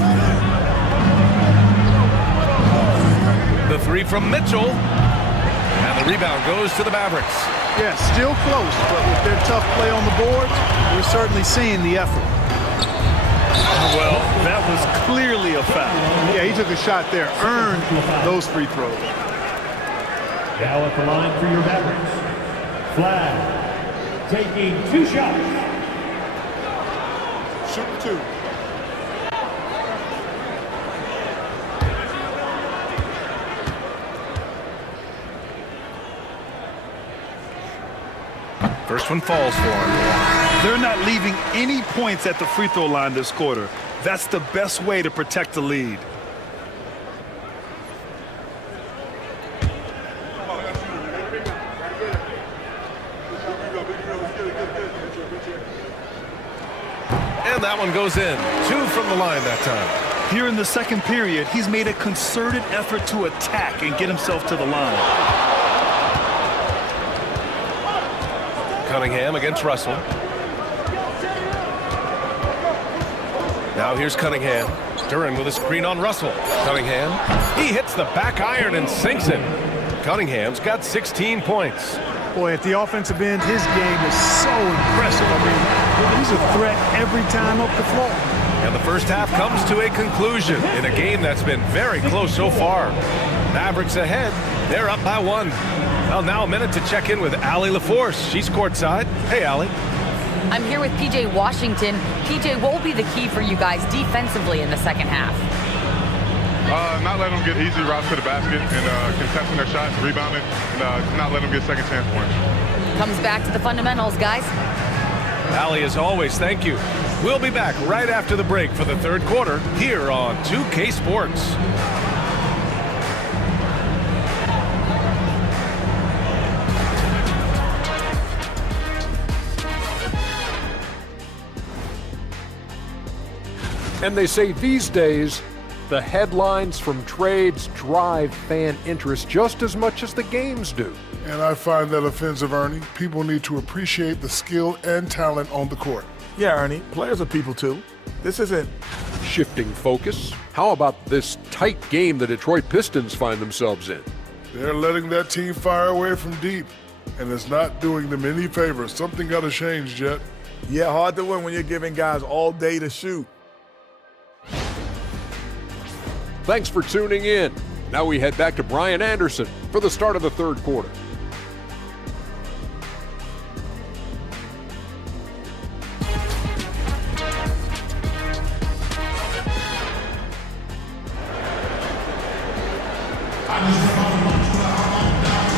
The three from Mitchell. And the rebound goes to the Mavericks. Yeah, still close, but with their tough play on the boards, we're certainly seeing the effort. Well, that was clearly a foul. Yeah, he took a shot there, earned those free throws. Now at the line for your Mavericks. Flag. Taking 2 shots. Shoot 2. First one falls for him. They're not leaving any points at the free throw line this quarter. That's the best way to protect the lead. And that one goes in. 2 from the line that time. Here in the second period, he's made a concerted effort to attack and get himself to the line. Cunningham against Russell. Now here's Cunningham. Duran with a screen on Russell. Cunningham. He hits the back iron and sinks it. Cunningham's got 16 points. Boy, at the offensive end, his game is so impressive. I mean, he's a threat every time up the floor. And the first half comes to a conclusion in a game that's been very close so far. Mavericks ahead. They're up by 1. Well, now a minute to check in with Allie LaForce. She's courtside. Hey, Allie. I'm here with PJ Washington. PJ, what will be the key for you guys defensively in the second half? Not letting them get easy routes to the basket and contesting their shots, rebounding, and not letting them get second chance points. Comes back to the fundamentals, guys. Allie, as always, thank you. We'll be back right after the break for the third quarter here on 2K Sports. And they say these days, the headlines from trades drive fan interest just as much as the games do. And I find that offensive, Ernie. People need to appreciate the skill and talent on the court. Yeah, Ernie, players are people too. This isn't... Shifting focus, how about this tight game the Detroit Pistons find themselves in? They're letting that team fire away from deep, and it's not doing them any favors. Something got to change, Jet. Yeah, hard to win when you're giving guys all day to shoot. Thanks for tuning in. Now we head back to Brian Anderson for the start of the third quarter.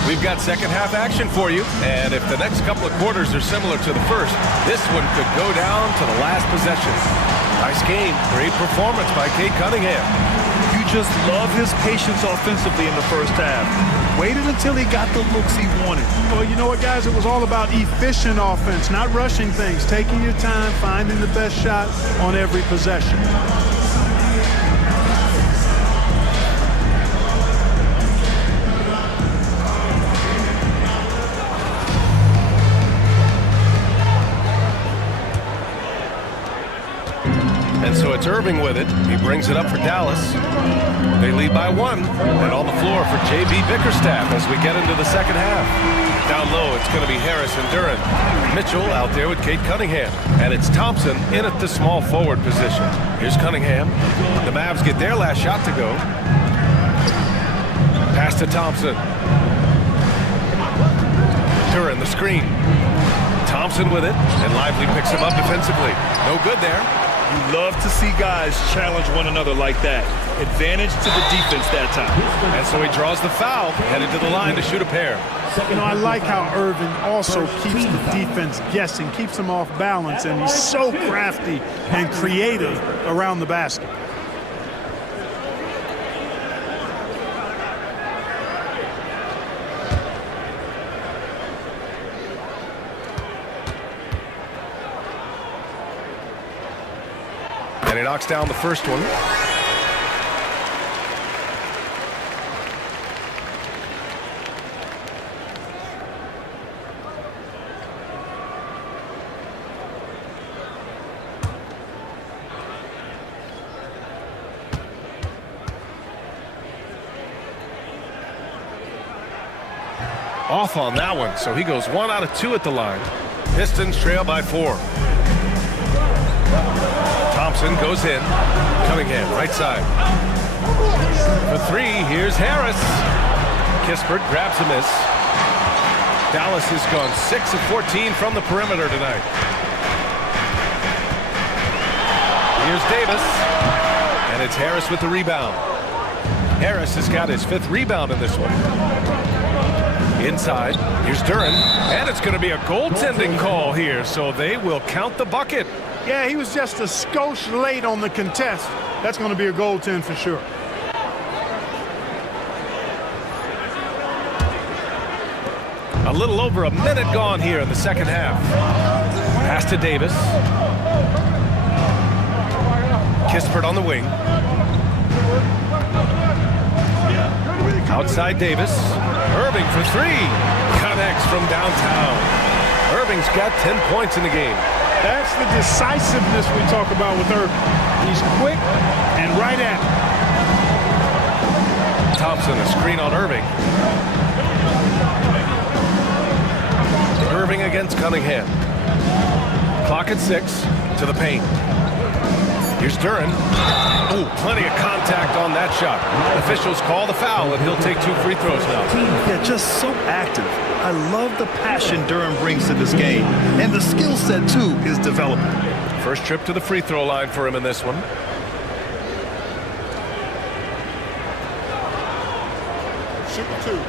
We've got second half action for you, and if the next couple of quarters are similar to the first, this one could go down to the last possession. Nice game, great performance by Cade Cunningham. You just love his patience offensively in the first half. Waited until he got the looks he wanted. Well, you know what, guys? It was all about efficient offense, not rushing things, taking your time, finding the best shot on every possession. And so it's Irving with it. He brings it up for Dallas. They lead by 1. And on the floor for J.B. Bickerstaff as we get into the second half. Down low, it's going to be Harris and Duran. Mitchell out there with Cade Cunningham. And it's Thompson in at the small forward position. Here's Cunningham. The Mavs get their last shot to go. Pass to Thompson. Duran, the screen. Thompson with it. And Lively picks him up defensively. No good there. You love to see guys challenge one another like that. Advantage to the defense that time. And so he draws the foul, headed to the line to shoot a pair. You know, I like how Irving also keeps the defense guessing, keeps them off balance, and he's so crafty and creative around the basket. And he knocks down the first one. Off on that one, so he goes 1 out of 2 at the line. Pistons trail by 4. Thompson goes in. Cunningham, right side. For 3, here's Harris. Kispert grabs a miss. Dallas has gone 6 of 14 from the perimeter tonight. Here's Davis. And it's Harris with the rebound. Harris has got his 5th rebound in this one. Inside, here's Duran. And it's going to be a goaltending call here, so they will count the bucket. Yeah, he was just a skosh late on the contest. That's going to be a goaltend for sure. A little over a minute gone here in the second half. Pass to Davis. Kispert on the wing. Outside Davis. Irving for three. Connects from downtown. Irving's got 10 points in the game. That's the decisiveness we talk about with Irving. He's quick and right at it. Thompson, a screen on Irving. Irving against Cunningham. Clock at 6 to the paint. Here's Duren. Oh, plenty of contact on that shot. Officials call the foul, and he'll take 2 free throws now. Yeah, just so active. I love the passion Duren brings to this game. And the skill set, too, is developing. First trip to the free throw line for him in this one. Shoot 2.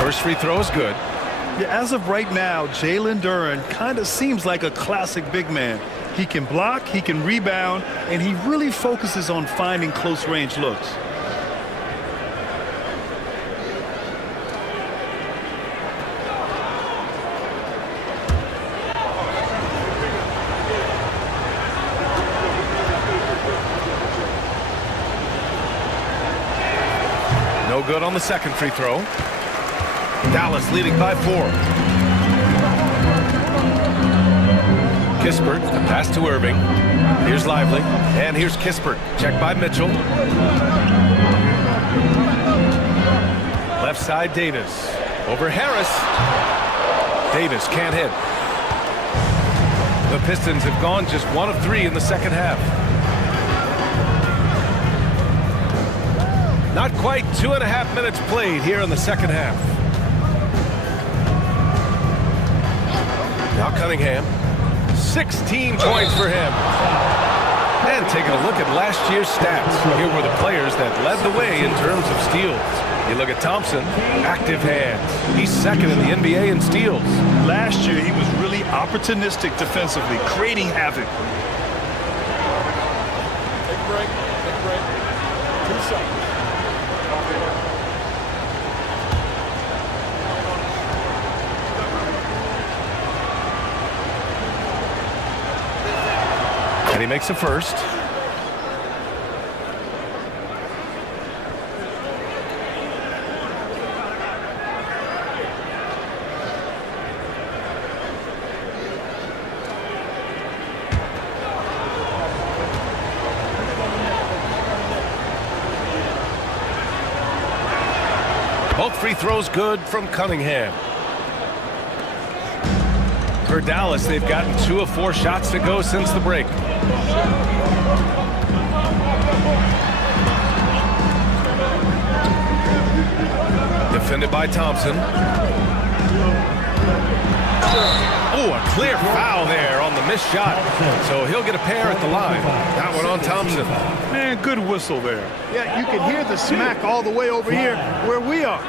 First free throw is good. Yeah, as of right now, Jalen Duren kind of seems like a classic big man. He can block, he can rebound, and he really focuses on finding close-range looks. No good on the second free throw. Dallas leading by 4. Kispert, the pass to Irving. Here's Lively, and here's Kispert. Checked by Mitchell. Left side, Davis. Over Harris. Davis can't hit. The Pistons have gone just 1 of 3 in the second half. Not quite 2.5 minutes played here in the second half. Now Cunningham. 16 points for him. And taking a look at last year's stats. Here were the players that led the way in terms of steals. You look at Thompson, active hands. He's second in the NBA in steals. Last year, he was really opportunistic defensively, creating havoc. Take a break. Take a break. 2 seconds. And he makes the first. Both free throws good from Cunningham. For Dallas, they've gotten 2 of 4 shots to go since the break. Defended by Thompson. Oh, a clear foul there on the missed shot. So he'll get a pair at the line. That one on Thompson. Man, good whistle there. Yeah, you can hear the smack all the way over here where we are.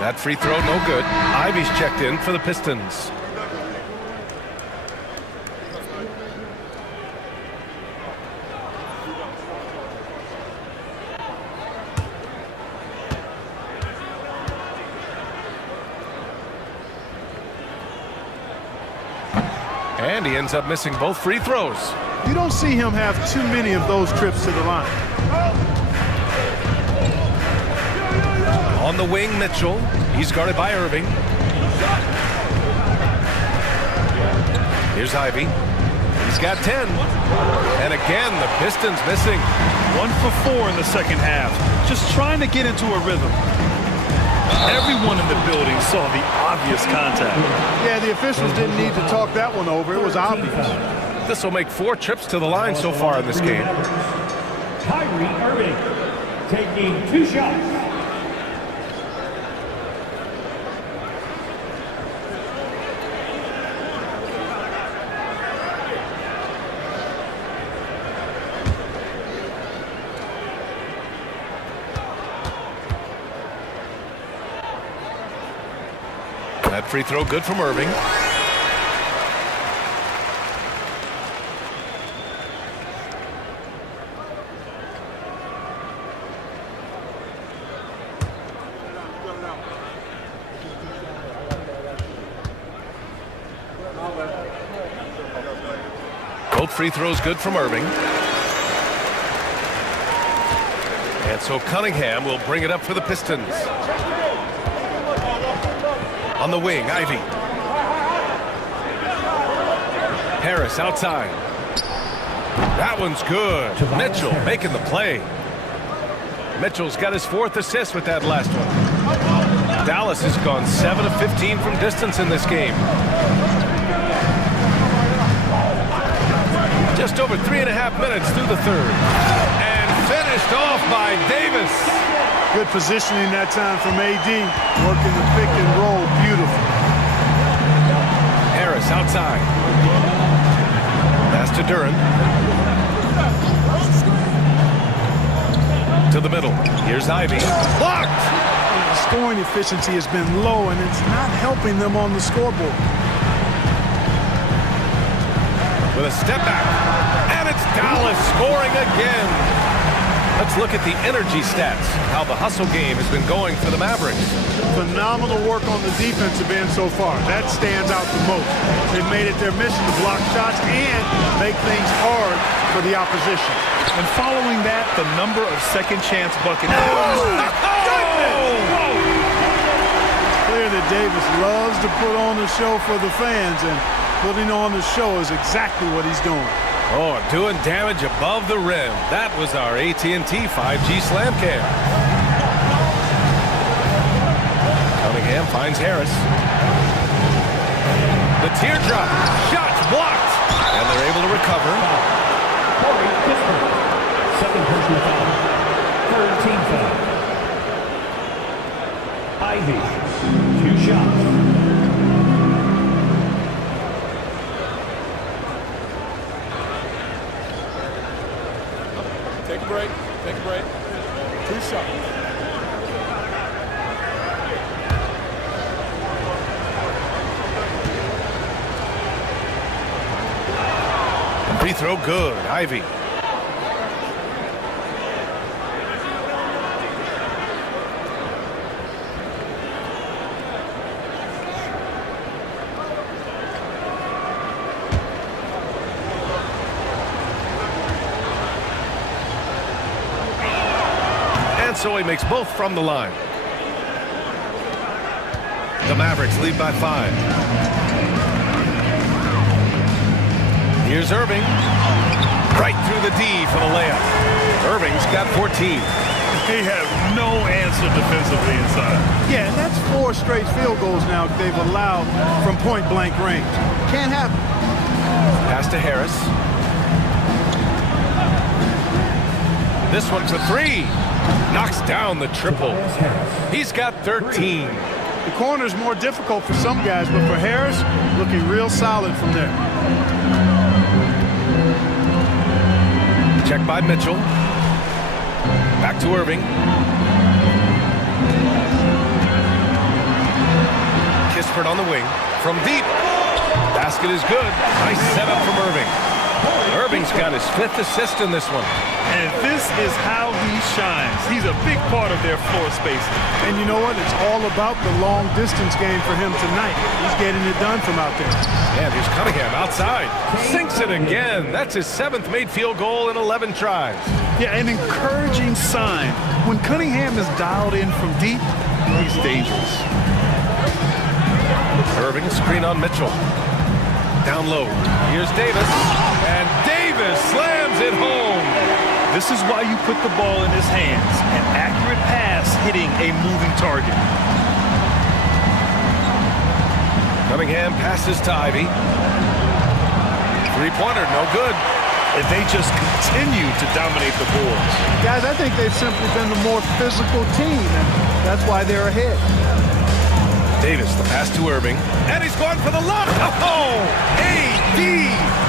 That free throw, no good. Ivy's checked in for the Pistons. And he ends up missing both free throws. You don't see him have too many of those trips to the line. On the wing, Mitchell. He's guarded by Irving. Here's Ivy. He's got 10. And again, the Pistons missing. 1 for 4 in the second half. Just trying to get into a rhythm. Everyone in the building saw the obvious contact. Yeah, the officials didn't need to talk that one over. It was obvious. This will make 4 trips to the line so far in this game. Kyrie Irving taking 2 shots. That free throw good from Irving. Both free throws good from Irving. And so Cunningham will bring it up for the Pistons. On the wing, Ivy. Harris outside. That one's good. Mitchell making the play. Mitchell's got his 4th assist with that last one. Dallas has gone 7 of 15 from distance in this game. Just over 3.5 minutes through the third. And finished off by Davis. Good positioning that time from AD. Working the pick and roll. Beautiful. Harris outside. Pass to Duran. To the middle. Here's Ivy. Blocked! The scoring efficiency has been low, and it's not helping them on the scoreboard. With a step back. And it's Dallas scoring again. Let's look at the energy stats, how the hustle game has been going for the Mavericks. Phenomenal work on the defensive end so far. That stands out the most. They've made it their mission to block shots and make things hard for the opposition. And following that, the number of second chance buckets. Clear that Davis loves to put on the show for the fans, and putting on the show is exactly what he's doing. Oh, doing damage above the rim. That was our AT&T 5G slam cam. Cunningham finds Harris. The teardrop. Shots blocked. And they're able to recover. Second personal foul. Third team foul. Ivy, 2 shots. Take a break. Take a break. 2 shots. Free throw good. Ivy. So he makes both from the line. The Mavericks lead by 5. Here's Irving. Right through the D for the layup. Irving's got 14. He has no answer defensively inside. Yeah, and that's 4 straight field goals now they've allowed from point-blank range. Can't happen. Pass to Harris. This one for 3. Knocks down the triple. He's got 13. The corner's more difficult for some guys, but for Harris, looking real solid from there. Check by Mitchell. Back to Irving. Kispert on the wing. From deep. Basket is good. Nice setup from Irving. Irving's got his 5th assist in this one. And this is how he shines. He's a big part of their floor spacing. And you know what? It's all about the long distance game for him tonight. He's getting it done from out there. And here's Cunningham outside. Sinks it again. That's his 7th made field goal in 11 tries. Yeah, an encouraging sign. When Cunningham is dialed in from deep, he's dangerous. Irving screen on Mitchell. Down low. Here's Davis. And Davis slams it home. This is why you put the ball in his hands. An accurate pass hitting a moving target. Cunningham passes to Ivy. 3-pointer, no good. And they just continue to dominate the boards. Guys, I think they've simply been the more physical team, and that's why they're ahead. Davis, the pass to Irving. And he's going for the lob. Oh! AD!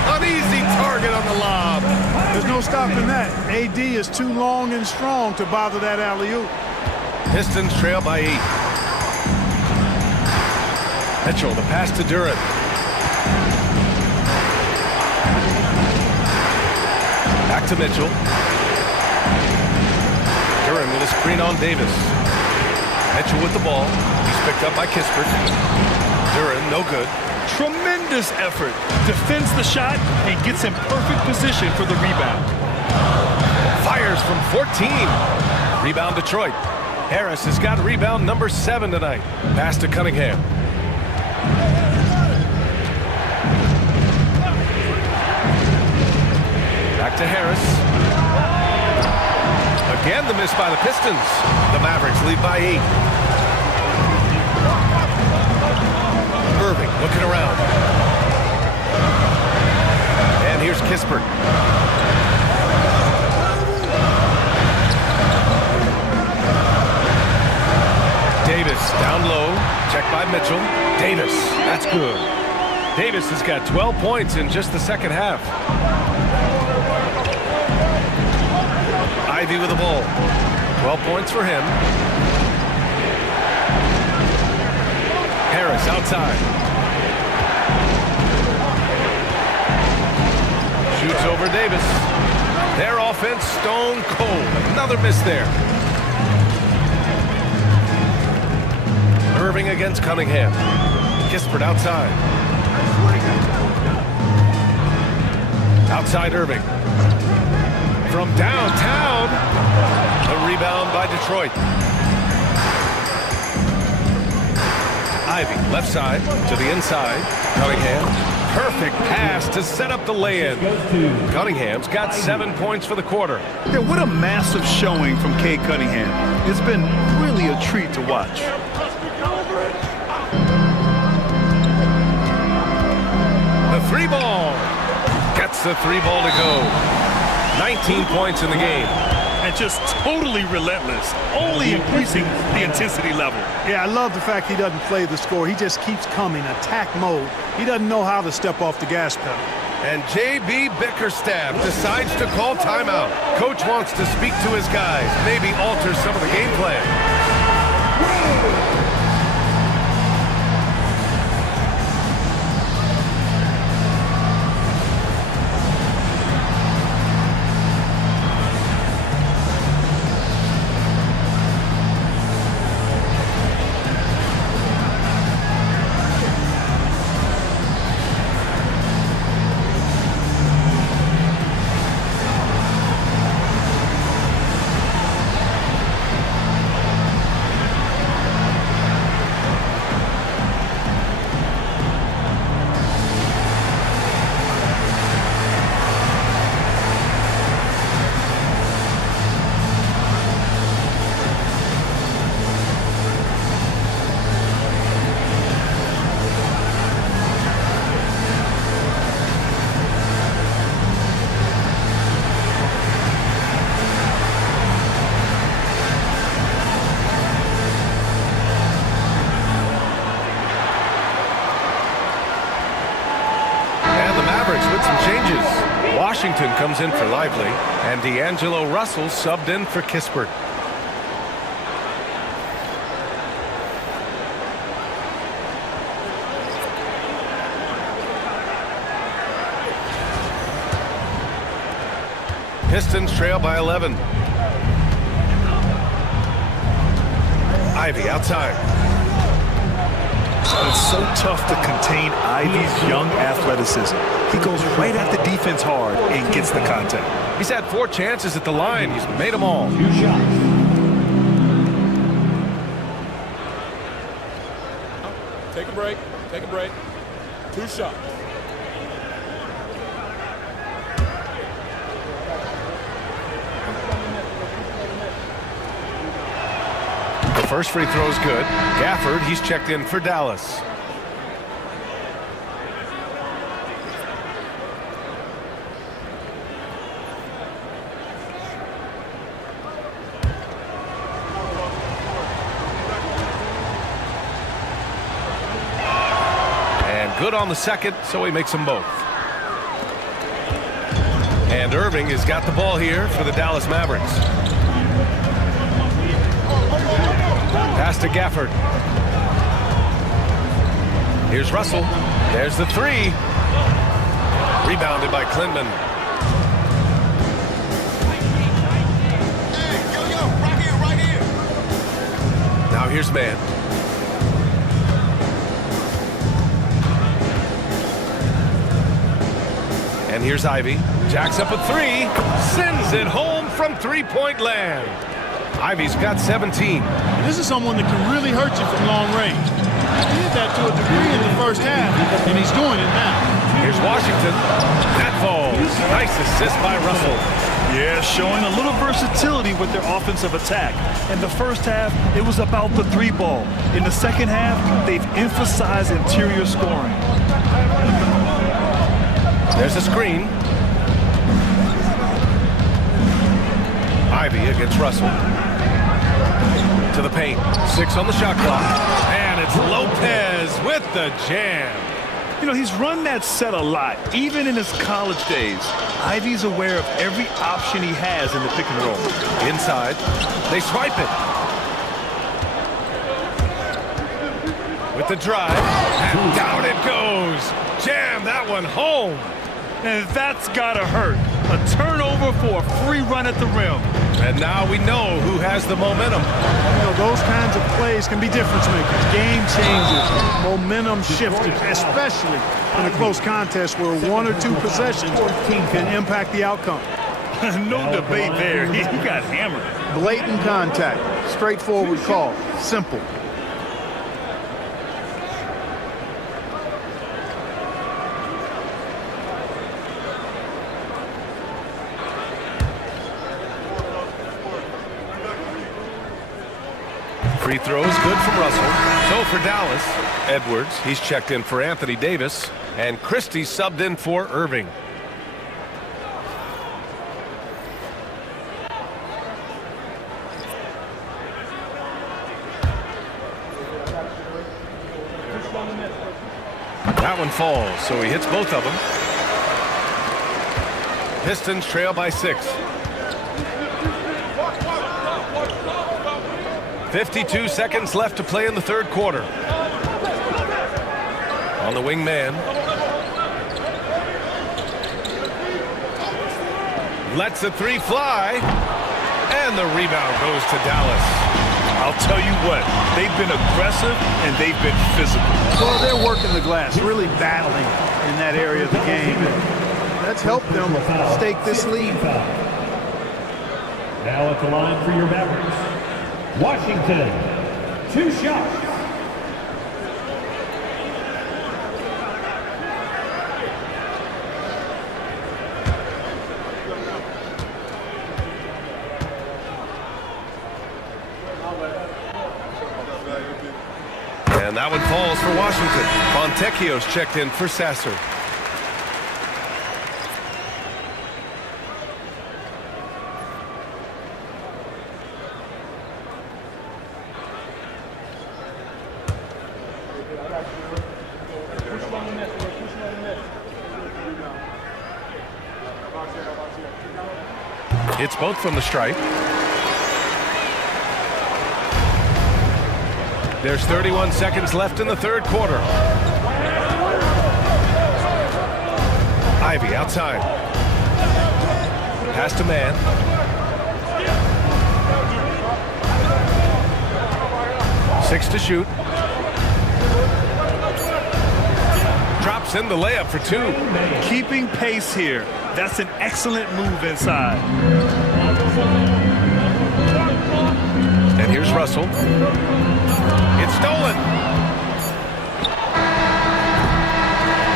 An easy target on the lob. There's no stopping that. AD is too long and strong to bother that alley-oop. Pistons trail by 8. Mitchell, the pass to Duran. Back to Mitchell. Duran with a screen on Davis. Mitchell with the ball. He's picked up by Kispert. Duran, no good. Tremendous effort. Defends the shot and gets in perfect position for the rebound. Fires from 14. Rebound Detroit. Harris has got rebound number 7 tonight. Pass to Cunningham. Back to Harris. Again, the miss by the Pistons. The Mavericks lead by 8. Irving looking around. And here's Kispert. Davis down low. Check by Mitchell. Davis, that's good. Davis has got 12 points in just the second half. Ivy with the ball. 12 points for him. Harris outside. Shoots over Davis. Their offense stone cold. Another miss there. Irving against Cunningham. Kispert outside. Outside Irving. From downtown. A rebound by Detroit. Ivy, left side to the inside. Cunningham, perfect pass to set up the lay-in. Cunningham's got 7 points for the quarter. Yeah, what a massive showing from Cade Cunningham. It's been really a treat to watch. The 3-ball. Gets the 3-ball to go. 19 points in the game. And just totally relentless, only increasing the intensity level. Yeah, I love the fact he doesn't play the score. He just keeps coming, attack mode. He doesn't know how to step off the gas pedal. And J.B. Bickerstaff decides to call timeout. Coach wants to speak to his guys, maybe alter some of the game plan. Washington comes in for Lively, and D'Angelo Russell subbed in for Kispert. Pistons trail by 11. Ivy outside. It's so tough to contain Ivy's young athleticism. He goes right at the defense hard and gets the contact. He's had 4 chances at the line. He's made them all. 2 shots. Take a break. Take a break. 2 shots. The first free throw is good. Gafford, he's checked in for Dallas. And good on the second, so he makes them both. And Irving has got the ball here for the Dallas Mavericks. Pass to Gafford. Here's Russell. There's the three. Rebounded by Klingman. Now here's Mann. And here's Ivy. Jacks up a three. Sends it home from three-point land. Ivy's got 17. This is someone that can really hurt you from long range. He did that to a degree in the first half, and he's doing it now. Here's Washington. That falls. Nice assist by Russell. Yeah, showing a little versatility with their offensive attack. In the first half, it was about the three ball. In the second half, they've emphasized interior scoring. There's a screen. Ivy against Russell. To the paint. 6 on the shot clock. And it's Lopez with the jam. You know, he's run that set a lot, even in his college days. Ivy's aware of every option he has in the pick and roll. Inside. They swipe it. With the drive. And down it goes. Jam that one home. And that's gotta hurt. A turnover for a free run at the rim. And now we know who has the momentum. You know, those kinds of plays can be difference makers, game changers, momentum shifters, especially in a close contest where 1 or 2 possessions can impact the outcome. No debate there. He got hammered. Blatant contact, straightforward call, simple. Free throws good from Russell. So for Dallas, Edwards, he's checked in for Anthony Davis, and Christie subbed in for Irving. That one falls, so he hits both of them. Pistons trail by 6. 52 seconds left to play in the third quarter. On the wing man. Lets the three fly. And the rebound goes to Dallas. I'll tell you what, they've been aggressive and they've been physical. Well, they're working the glass, really battling in that area of the game. And that's helped them stake this lead. Now at the line for your Mavericks, Washington, 2 shots. And that one falls for Washington. Fontecchio's checked in for Sasser. It's both from the stripe. There's 31 seconds left in the third quarter. Ivy outside. Pass to Mann. Six to shoot. Drops in the layup for 2. Keeping pace here. That's an excellent move inside. And here's Russell. It's stolen.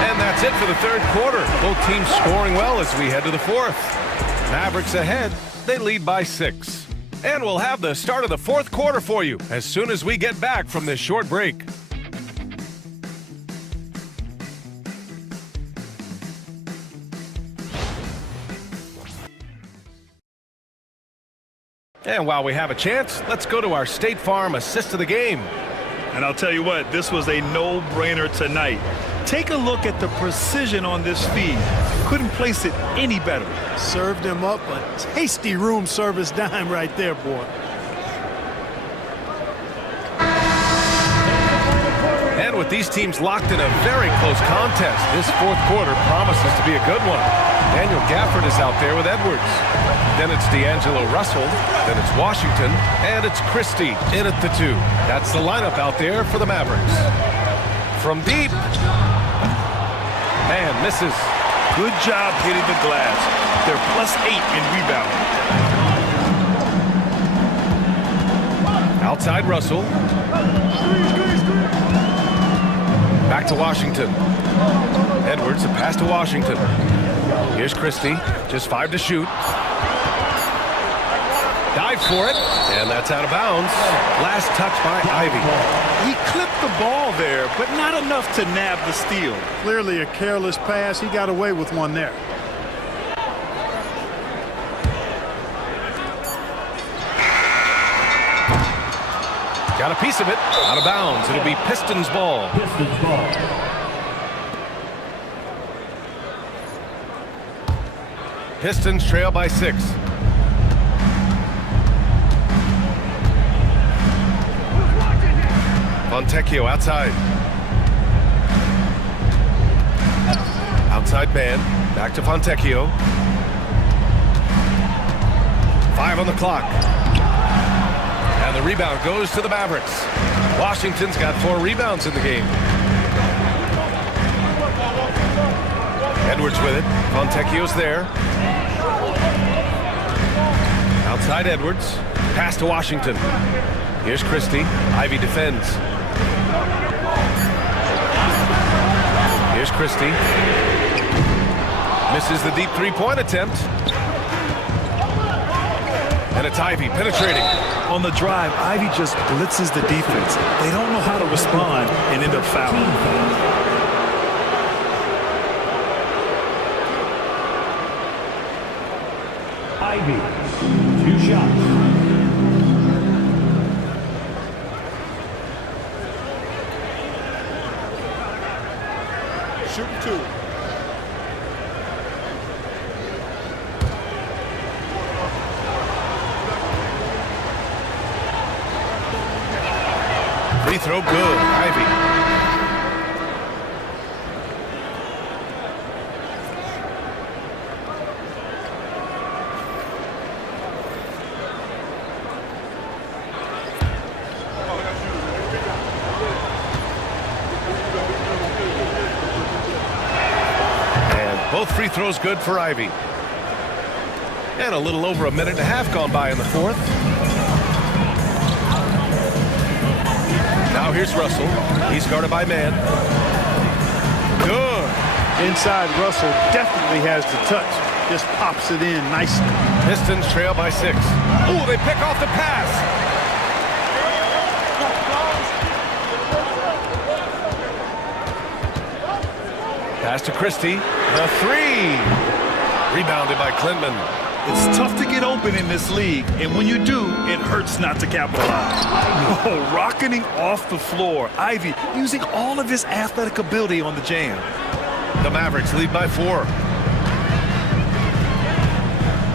And that's it for the third quarter. Both teams scoring well as we head to the fourth. Mavericks ahead. They lead by 6. And we'll have the start of the fourth quarter for you as soon as we get back from this short break. And while we have a chance, let's go to our State Farm assist of the game. And I'll tell you what, this was a no-brainer tonight. Take a look at the precision on this feed. Couldn't place it any better. Served him up a tasty room service dime right there, boy. And with these teams locked in a very close contest, this fourth quarter promises to be a good one. Daniel Gafford is out there with Edwards. Then it's D'Angelo Russell. Then it's Washington. And it's Christie in at the 2. That's the lineup out there for the Mavericks. From deep. And misses. Good job hitting the glass. They're +8 in rebounding. Outside Russell. Back to Washington. Edwards, a pass to Washington. Here's Christie, just 5 to shoot. Dive for it, and that's out of bounds. Last touch by Ivy. He clipped the ball there, but not enough to nab the steal. Clearly a careless pass. He got away with one there. Got a piece of it. Out of bounds. It'll be Pistons ball. Pistons ball. Pistons trail by 6. Fontecchio outside. Outside man. Back to Fontecchio. 5 on the clock. And the rebound goes to the Mavericks. Washington's got 4 rebounds in the game. Edwards with it. Fontecchio's there. Outside Edwards. Pass to Washington. Here's Christie. Ivy defends. Here's Christie. Misses the deep three-point attempt. And it's Ivy penetrating. On the drive, Ivy just blitzes the defense. They don't know how to respond and end up fouling. Ivy, 2 shots. Shooting 2. Free throw good. Ivy. And both free throws good for Ivy. And a little over a minute and a half gone by in the fourth. Now here's Russell. He's guarded by man. Good. Inside, Russell definitely has the touch. Just pops it in nicely. Pistons trail by 6. Oh, they pick off the pass. Pass to Christie. The 3. Rebounded by Klintman. It's tough to get open in this league, and when you do, it hurts not to capitalize. Oh, rocketing off the floor. Ivy using all of his athletic ability on the jam. The Mavericks lead by 4.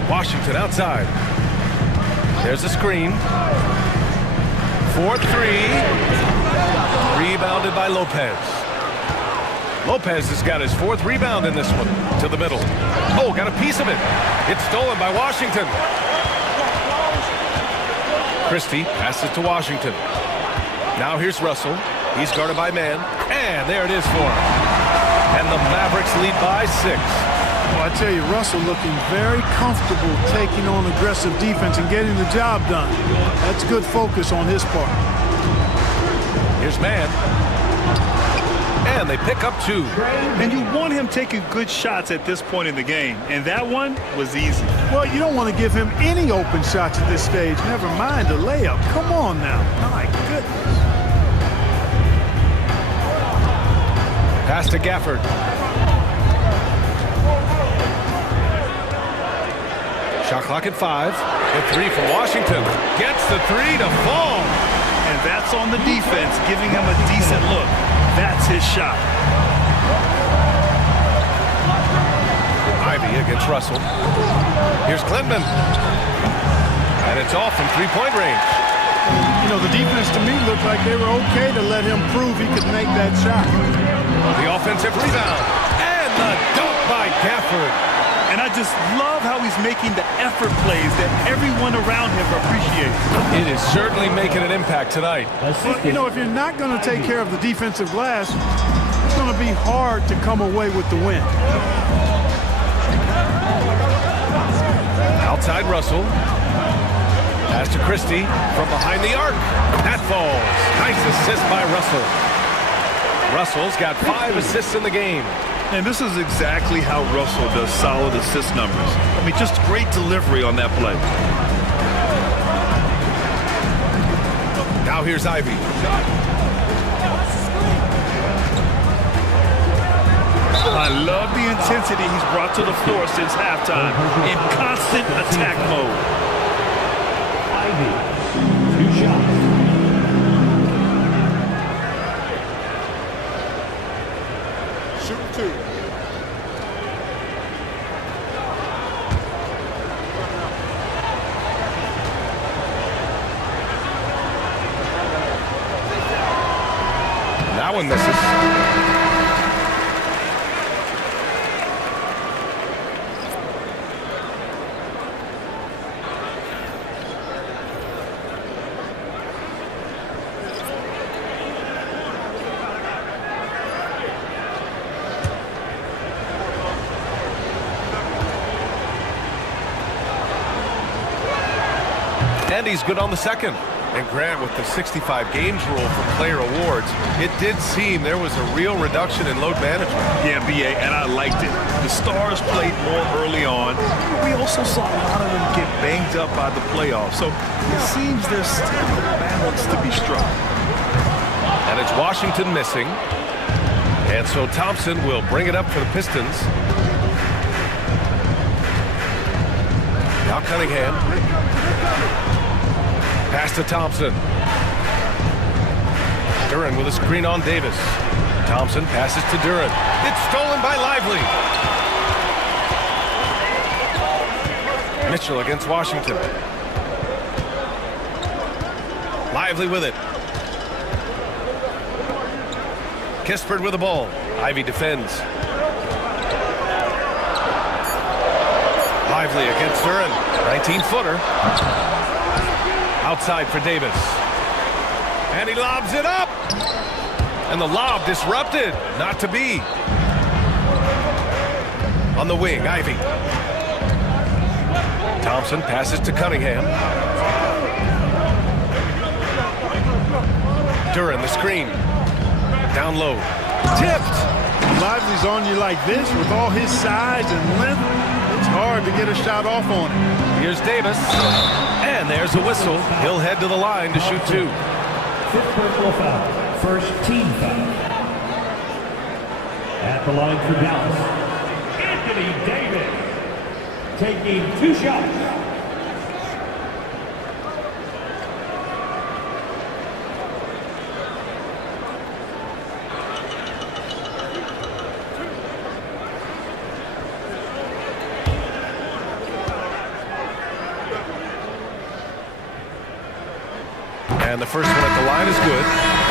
Washington outside. There's a screen. 4-3. Rebounded by Lopez. Lopez has got his 4th rebound in this one. To the middle. Oh, got a piece of it. It's stolen by Washington. Christie passes to Washington. Now here's Russell. He's guarded by man. And there it is for him. And the Mavericks lead by 6. Well, I tell you, Russell looking very comfortable taking on aggressive defense and getting the job done. That's good focus on his part. Here's man. And they pick up 2. And you want him taking good shots at this point in the game. And that one was easy. Well, you don't want to give him any open shots at this stage. Never mind a layup. Come on now. My goodness. Pass to Gafford. Shot clock at 5. The 3 from Washington. Gets the 3 to fall. And that's on the defense, giving him a decent look. That's his shot. Ivy against Russell. Here's Klintman. And it's off from 3-point range. You know, the defense to me looked like they were okay to let him prove he could make that shot. The offensive rebound. And the dunk by Gafford. And I just love how he's making the effort plays that everyone around him appreciates. It is certainly making an impact tonight. Well, you know, if you're not going to take care of the defensive glass, it's going to be hard to come away with the win. Outside Russell. Pass to Christie from behind the arc. That falls. Nice assist by Russell. Russell's got 5 assists in the game. And this is exactly how Russell does solid assist numbers. I mean, just great delivery on that play. Now here's Ivy. I love the intensity he's brought to the floor since halftime in constant attack mode. Ivy, 2 shots. Shoot 2. That one misses. And he's good on the second. And Grant, with the 65 games rule for player awards, it did seem there was a real reduction in load management. Yeah, BA, and I liked it. The Stars played more early on. We also saw a lot of them get banged up by the playoffs. So it seems there's still a balance to be struck. And it's Washington missing. And so Thompson will bring it up for the Pistons. Now Cunningham. Pass to Thompson. Duren with a screen on Davis. Thompson passes to Duren. It's stolen by Lively. Mitchell against Washington. Lively with it. Kispert with the ball. Ivy defends. Lively against Duren. 19-footer. Outside for Davis. And he lobs it up. And the lob disrupted. Not to be. On the wing, Ivy. Thompson passes to Cunningham. Duren, the screen. Down low. Tipped. Lively's on you like this with all his size and length. It's hard to get a shot off on him. Here's Davis. And there's a whistle. He'll head to the line to shoot 2. 5th personal foul. First team foul. At the line for Dallas, Anthony Davis taking 2 shots. And the first one at the line is good.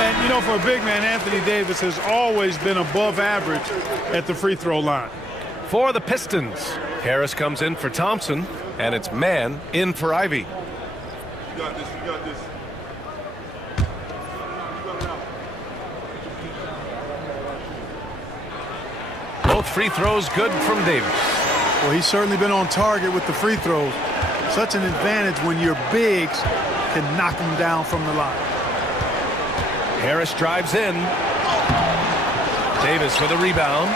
And, you know, for a big man, Anthony Davis has always been above average at the free throw line. For the Pistons, Harris comes in for Thompson, and it's man in for Ivy. You got this. You got this. Both free throws good from Davis. Well, he's certainly been on target with the free throws. Such an advantage when your bigs can knock them down from the line. Harris drives in. Davis with a rebound.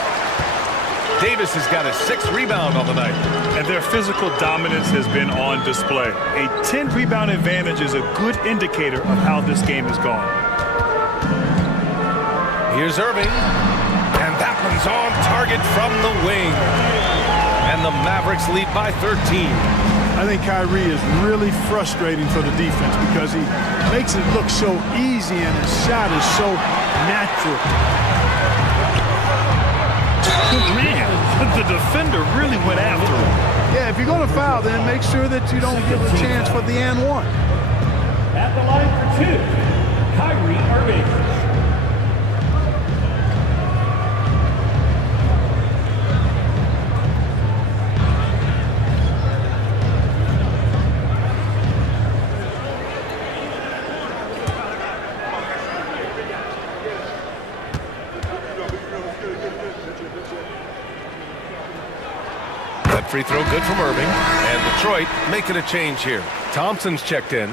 Davis has got a 6th rebound on the night. And their physical dominance has been on display. A 10-rebound advantage is a good indicator of how this game has gone. Here's Irving. And that one's on target from the wing. And the Mavericks lead by 13. I think Kyrie is really frustrating for the defense because he makes it look so easy and his shot is so natural. Man, the defender really went after him. Yeah, if you're going to foul, then make sure that you don't give a chance for the and one. At the line for two, Kyrie Irving. That free throw good from Irving. And Detroit making a change here. Thompson's checked in.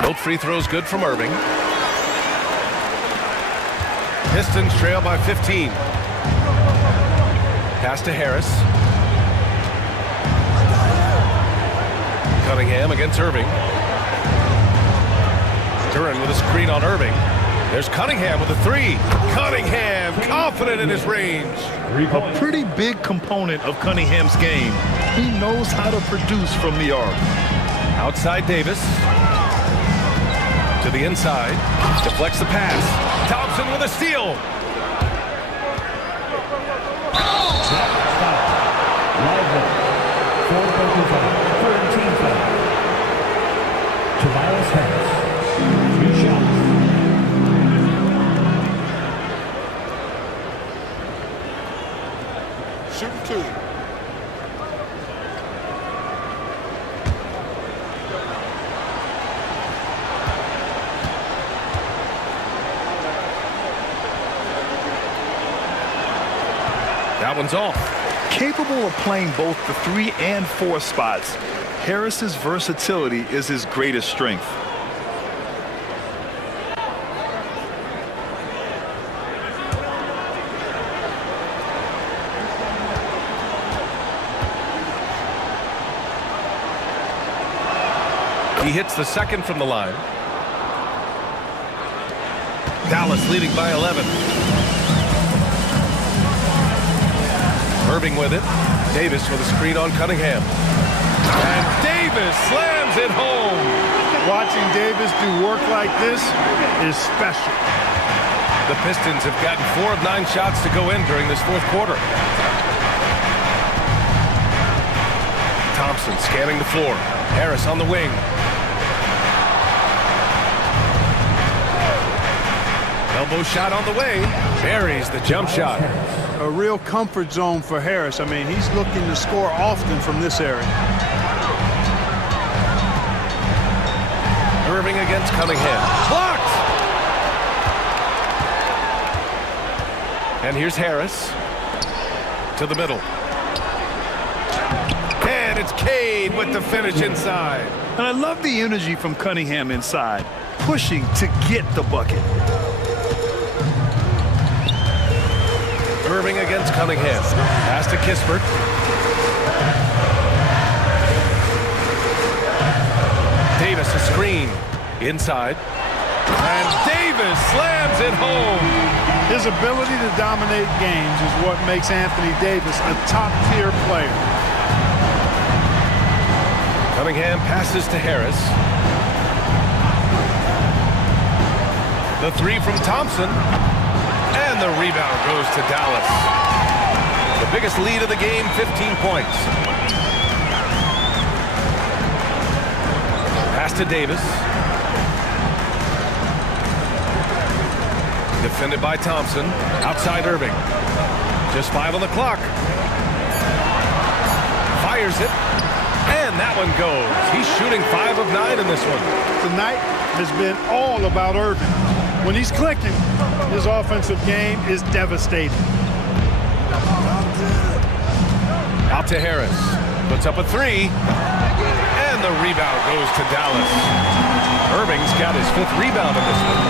Both free throws good from Irving. Pistons trail by 15. Pass to Harris. Cunningham against Irving. Duran with a screen on Irving. There's Cunningham with a three. Cunningham confident in his range. A pretty big component of Cunningham's game. He knows how to produce from the arc. Outside Davis. To the inside. Deflects the pass. Thompson with a steal. Tobias Harris. 2 shots. Shoot 2. That one's off. Capable of playing both the 3 and 4 spots, Harris's versatility is his greatest strength. He hits the second from the line. Dallas leading by 11. Irving with it. Davis with a screen on Cunningham. And Davis slams it home. Watching Davis do work like this is special. The Pistons have gotten 4 of 9 shots to go in during this fourth quarter. Thompson scanning the floor. Harris on the wing. Elbow shot on the way. Buries the jump shot. A real comfort zone for Harris. I mean, he's looking to score often from this area. Irving against Cunningham. Blocked! And here's Harris. To the middle. And it's Cade with the finish inside. And I love the energy from Cunningham inside, pushing to get the bucket. Irving against Cunningham. Pass to Kispert. Davis a screen. Inside. And Davis slams it home. His ability to dominate games is what makes Anthony Davis a top-tier player. Cunningham passes to Harris. The three from Thompson. And the rebound goes to Dallas. The biggest lead of the game, 15 points. Pass to Davis. Defended by Thompson. Outside Irving. Just 5 on the clock. Fires it. And that one goes. He's shooting 5 of 9 in this one. Tonight has been all about Irving. When he's clicking, his offensive game is devastating. Out to Harris. Puts up a 3. And the rebound goes to Dallas. Irving's got his 5th rebound in this one.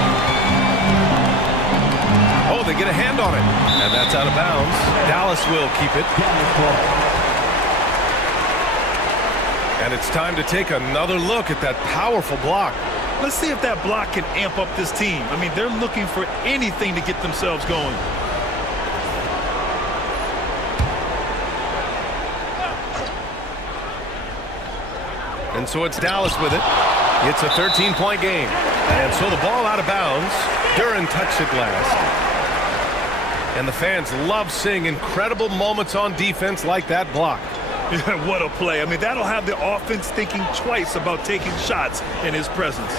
Oh, they get a hand on it. And that's out of bounds. Dallas will keep it. And it's time to take another look at that powerful block. Let's see if that block can amp up this team. I mean, they're looking for anything to get themselves going. And so it's Dallas with it. It's a 13-point game. And so the ball out of bounds. Duran touched it last. And the fans love seeing incredible moments on defense like that block. What a play. I mean, that'll have the offense thinking twice about taking shots in his presence.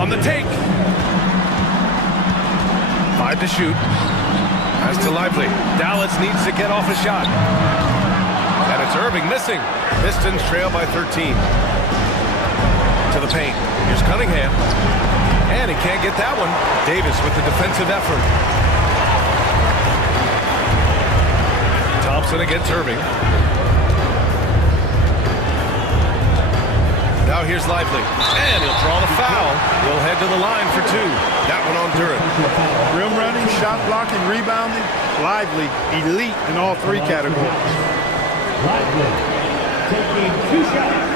On the take. 5 to shoot. Pass to Lively. Dallas needs to get off a shot. And it's Irving missing. Pistons trail by 13. To the paint. Here's Cunningham. And he can't get that one. Davis with the defensive effort. Thompson against Irving. Now here's Lively. And he'll draw the foul. He'll head to the line for 2. That one on Duran. Rim running, shot blocking, rebounding. Lively, elite in all 3 categories. Lively taking 2 shots.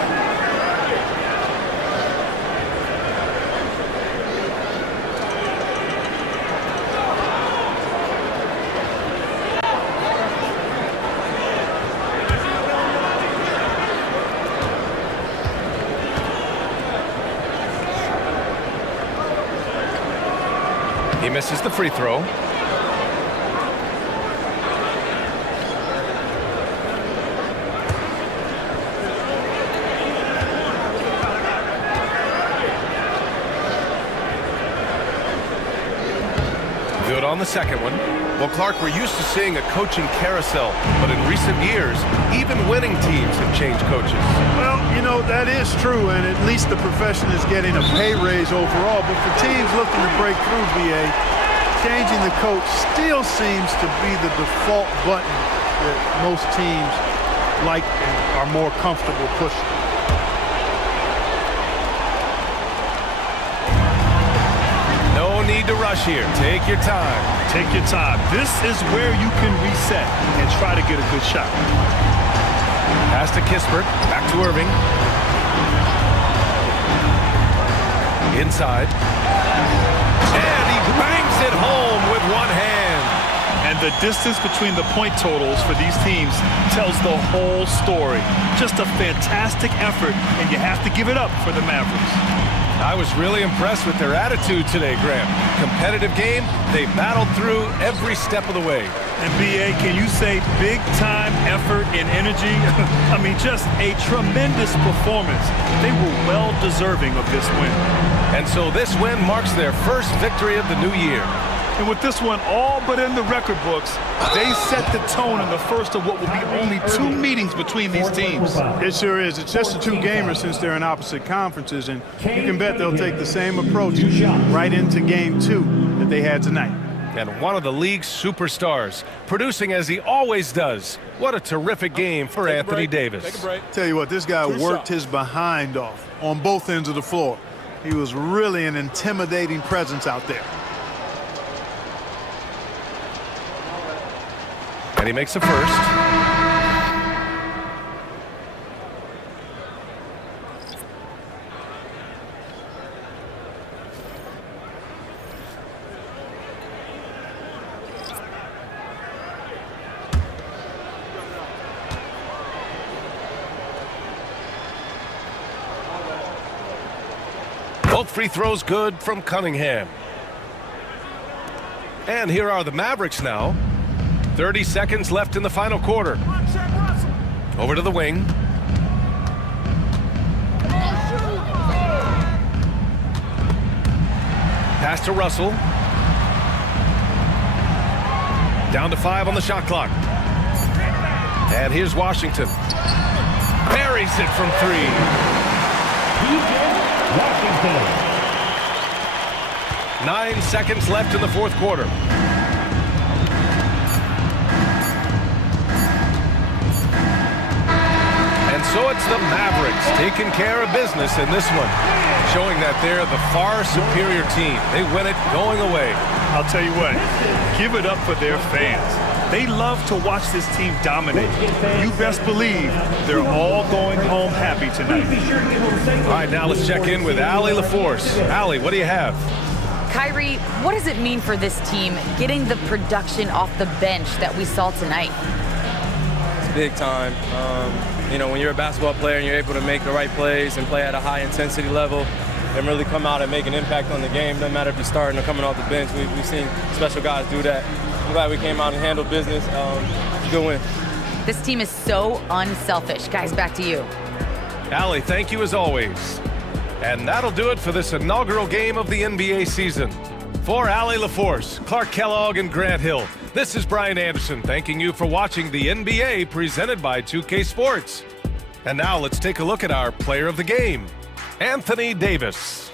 He misses the free throw. Good on the second one. Well, Clark, we're used to seeing a coaching carousel, but in recent years, even winning teams have changed coaches. Well, you know, that is true, and at least the profession is getting a pay raise overall. But for teams looking to break through, BA, changing the coach still seems to be the default button that most teams like and are more comfortable pushing. No need to rush here. Take your time. Take your time. This is where you can reset and try to get a good shot. Pass to Kispert. Back to Irving. Inside. And he bangs it home with one hand. And the distance between the point totals for these teams tells the whole story. Just a fantastic effort, and you have to give it up for the Mavericks. I was really impressed with their attitude today, Graham. Competitive game, they battled through every step of the way. And BA, can you say big-time effort and energy? I mean, just a tremendous performance. They were well deserving of this win. And so this win marks their first victory of the new year. And with this one all but in the record books, they set the tone in the first of what will be only 2 meetings between these teams. It sure is. It's just a 2-gamer since they're in opposite conferences, and you can bet they'll take the same approach right into Game 2 that they had tonight. And one of the league's superstars, producing as he always does. What a terrific game for Anthony Davis. Take a break. Tell you what, this guy worked his behind off on both ends of the floor. He was really an intimidating presence out there. And he makes a first. Both free throws good from Cunningham. And here are the Mavericks now. 30 seconds left in the final quarter. Over to the wing. Pass to Russell. Down to 5 on the shot clock. And here's Washington. Buries it from 3. Washington. 9 seconds left in the fourth quarter. So it's the Mavericks taking care of business in this one, showing that they're the far superior team. They win it going away. I'll tell you what, give it up for their fans. They love to watch this team dominate. You best believe they're all going home happy tonight. All right, now let's check in with Allie LaForce. Allie, what do you have? Kyrie, what does it mean for this team getting the production off the bench that we saw tonight? It's big time. You know, when you're a basketball player and you're able to make the right plays and play at a high intensity level and really come out and make an impact on the game, no matter if you're starting or coming off the bench, we've seen special guys do that. I'm glad we came out and handled business. It's a good win. This team is so unselfish. Guys, back to you. Allie, thank you as always. And that'll do it for this inaugural game of the NBA season. For Allie LaForce, Clark Kellogg, and Grant Hill, this is Brian Anderson thanking you for watching the NBA presented by 2K Sports. And now let's take a look at our player of the game, Anthony Davis.